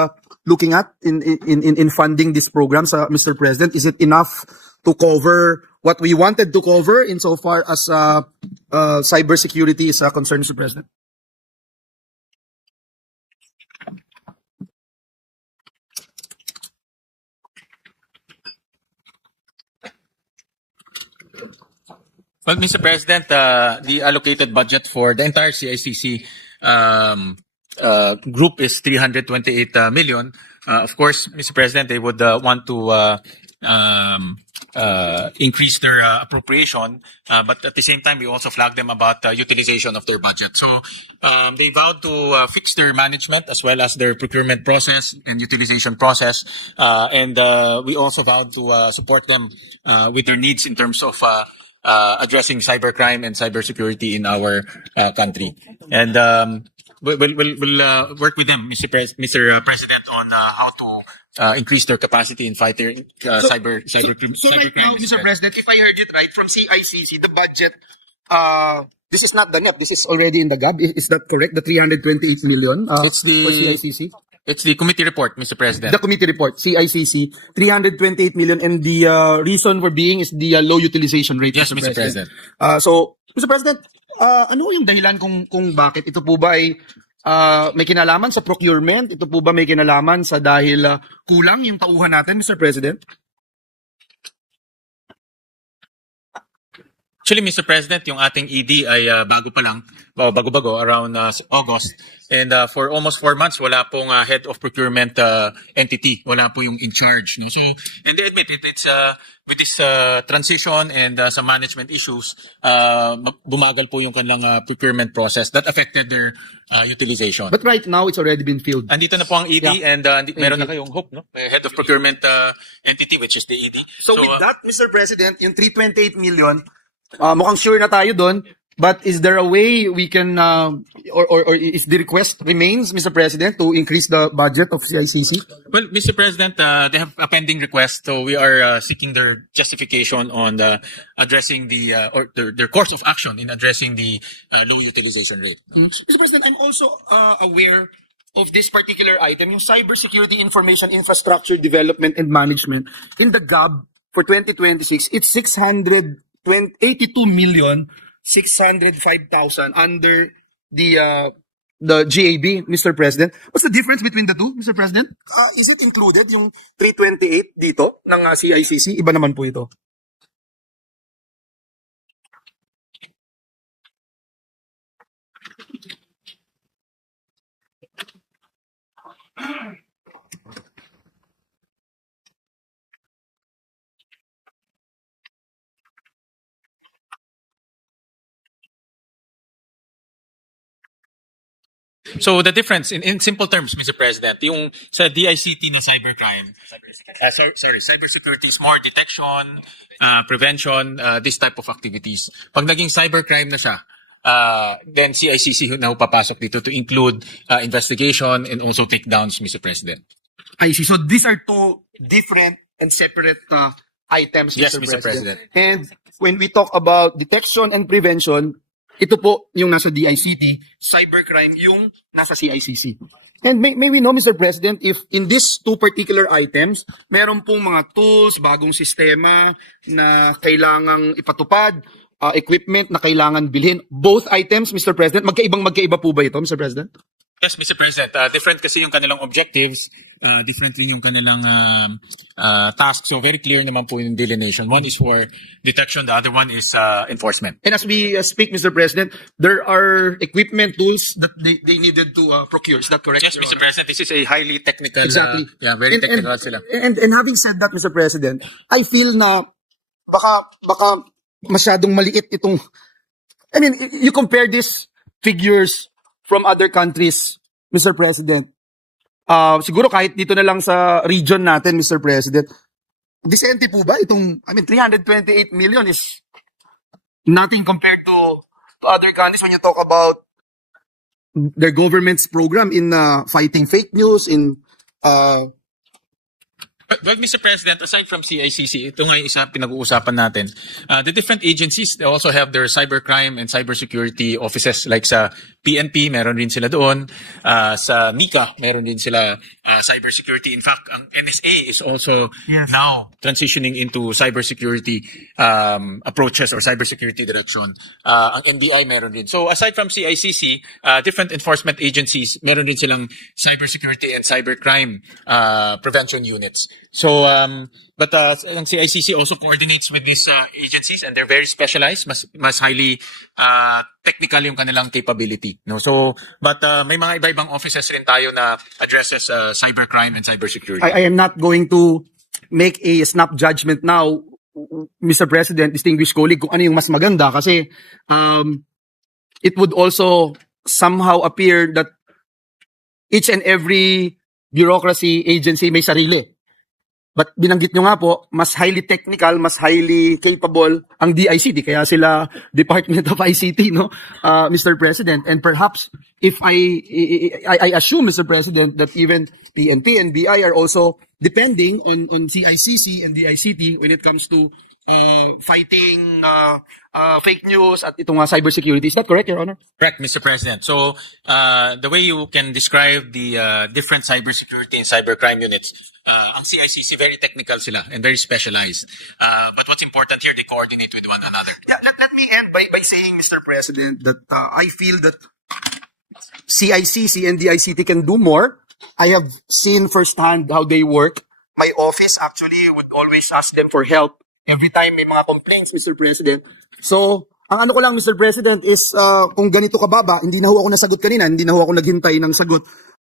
looking at in funding these programs, Mr. President? Is it enough to cover what we wanted to cover insofar as cybersecurity is concerned, Mr. President? Well, Mr. President, the allocated budget for the entire CICC group is 328 million. Of course, Mr. President, they would want to increase their appropriation, but at the same time, we also flag them about utilization of their budget. So they vowed to fix their management as well as their procurement process and utilization process, and we also vowed to support them with their needs in terms of addressing cybercrime and cybersecurity in our country. And we'll work with them, Mr. President, on how to increase their capacity in fighting cybercrime. So right now, Mr. President, if I heard it right, from CICC, the budget, this is not the net, this is already in the GAB. Is that correct? The 328 million It's the- for CICC? It's the committee report, Mr. President. The committee report, CICC, 328 million, and the reason for being is the low utilization rate. Yes, Mr. President. So, Mr. President, ano yung dahilan kung bakit ito po ba ay may kinalaman sa procurement? Ito po ba may kinalaman sa dahil kulang yung tauhan natin, Mr. President? Actually, Mr. President, yung ating ED ay bago pa lang, bago-bago, around August. And for almost 4 months, wala pong head of procurement entity. Wala po yung in charge. No? So, and they admit it, it's with this transition and some management issues, bumagal po yung kanilang procurement process. That affected their utilization. But right now, it's already been filled. Andito na po ang ED, Yeah. and meron na kayong hope, no? May head of procurement entity, which is the ED. So with that, Mr. President, yung 328 million, mukhang sure na tayo doon. But is there a way we can, or is the request remains, Mr. President, to increase the budget of CICC? Well, Mr. President, they have a pending request, so we are seeking their justification on addressing or their course of action in addressing the low utilization rate. Mr. President, I'm also aware of this particular item, yung Cybersecurity Information Infrastructure Development and Management. In the GAB for 2026, it's 682,605,000 under the GAB, Mr. President. What's the difference between the two, Mr. President? Is it included yung 328 dito ng CICC? Iba naman po ito. So the difference, in simple terms, Mr. President, yung sa DICT na cybercrime, cybersecurity is more detection, prevention, this type of activities. Pag naging cybercrime na siya, then CICC na papasok dito to include investigation and also takedowns, Mr. President. I see. So these are two different and separate items, Yes, Mr. Mr. President. And when we talk about detection and prevention, ito po yung nasa DICT, cybercrime yung nasa CICC. And may we know, Mr. President, if in these two particular items, meron pong mga tools, bagong sistema na kailangang ipatupad, equipment na kailangan bilhin. Both items, Mr. President, magkaiba po ba ito, Mr. President? Yes, Mr. President. Different kasi yung kanilang objectives, different rin yung kanilang tasks. So very clear naman po yung delineation. One is for detection, the other one is enforcement. And as we speak, Mr. President, there are equipment tools that they needed to procure. Is that correct? Yes, Your Mr. Honor? President, this is a highly technical, Exactly. very And- technical sila. And having said that, Mr. President, I feel na baka masyadong maliit itong, I mean, you compare these figures from other countries, Mr. President. Siguro kahit dito na lang sa region natin, Mr. President, decente po ba itong, 328 million is nothing compared to other countries when you talk about their government's program in fighting fake news, in Well, Mr. President, aside from CICC, ito nga yung isa pinag-uusapan natin. The different agencies, they also have their cybercrime and cybersecurity offices. Like sa PNP, meron rin sila doon. Sa NICA, meron din sila cybersecurity. In fact, ang NSA is also now transitioning into cybersecurity approaches or cybersecurity direction. Ang NBI meron din. So aside from CICC, different enforcement agencies, meron din silang cybersecurity and cybercrime prevention units. So, but ang CICC also coordinates with these agencies, and they're very specialized, mas highly technical yung kanilang capability. No, so but may mga iba-ibang offices rin tayo na addresses cybercrime and cybersecurity. I am not going to make a snap judgment now, Mr. President, distinguished colleague, kung ano yung mas maganda kasi it would also somehow appear that each and every bureaucracy agency may sarili. But binanggit nyo nga po, mas highly technical, mas highly capable ang DICT, kaya sila Department of ICT, no, Mr. President. And perhaps, if I assume, Mr. President, that even PNP and BI are also depending on CICC and DICT when it comes to fighting fake news at itong cybersecurity. Is that correct, Your Honor? Correct, Mr. President. So, the way you can describe the different cybersecurity and cybercrime units, ang CICC, very technical sila and very specialized. But what's important here, they coordinate with one another. Yeah, let me end by saying, Mr. President, that I feel that CICC and DICT can do more. I have seen firsthand how they work. My office actually would always ask them for help every time may mga complaints, Mr. President. So, ang ano ko lang, Mr. President, is kung ganito kababa, hindi na ho ako nasagot kanina, hindi na ho ako naghintay ng sagot.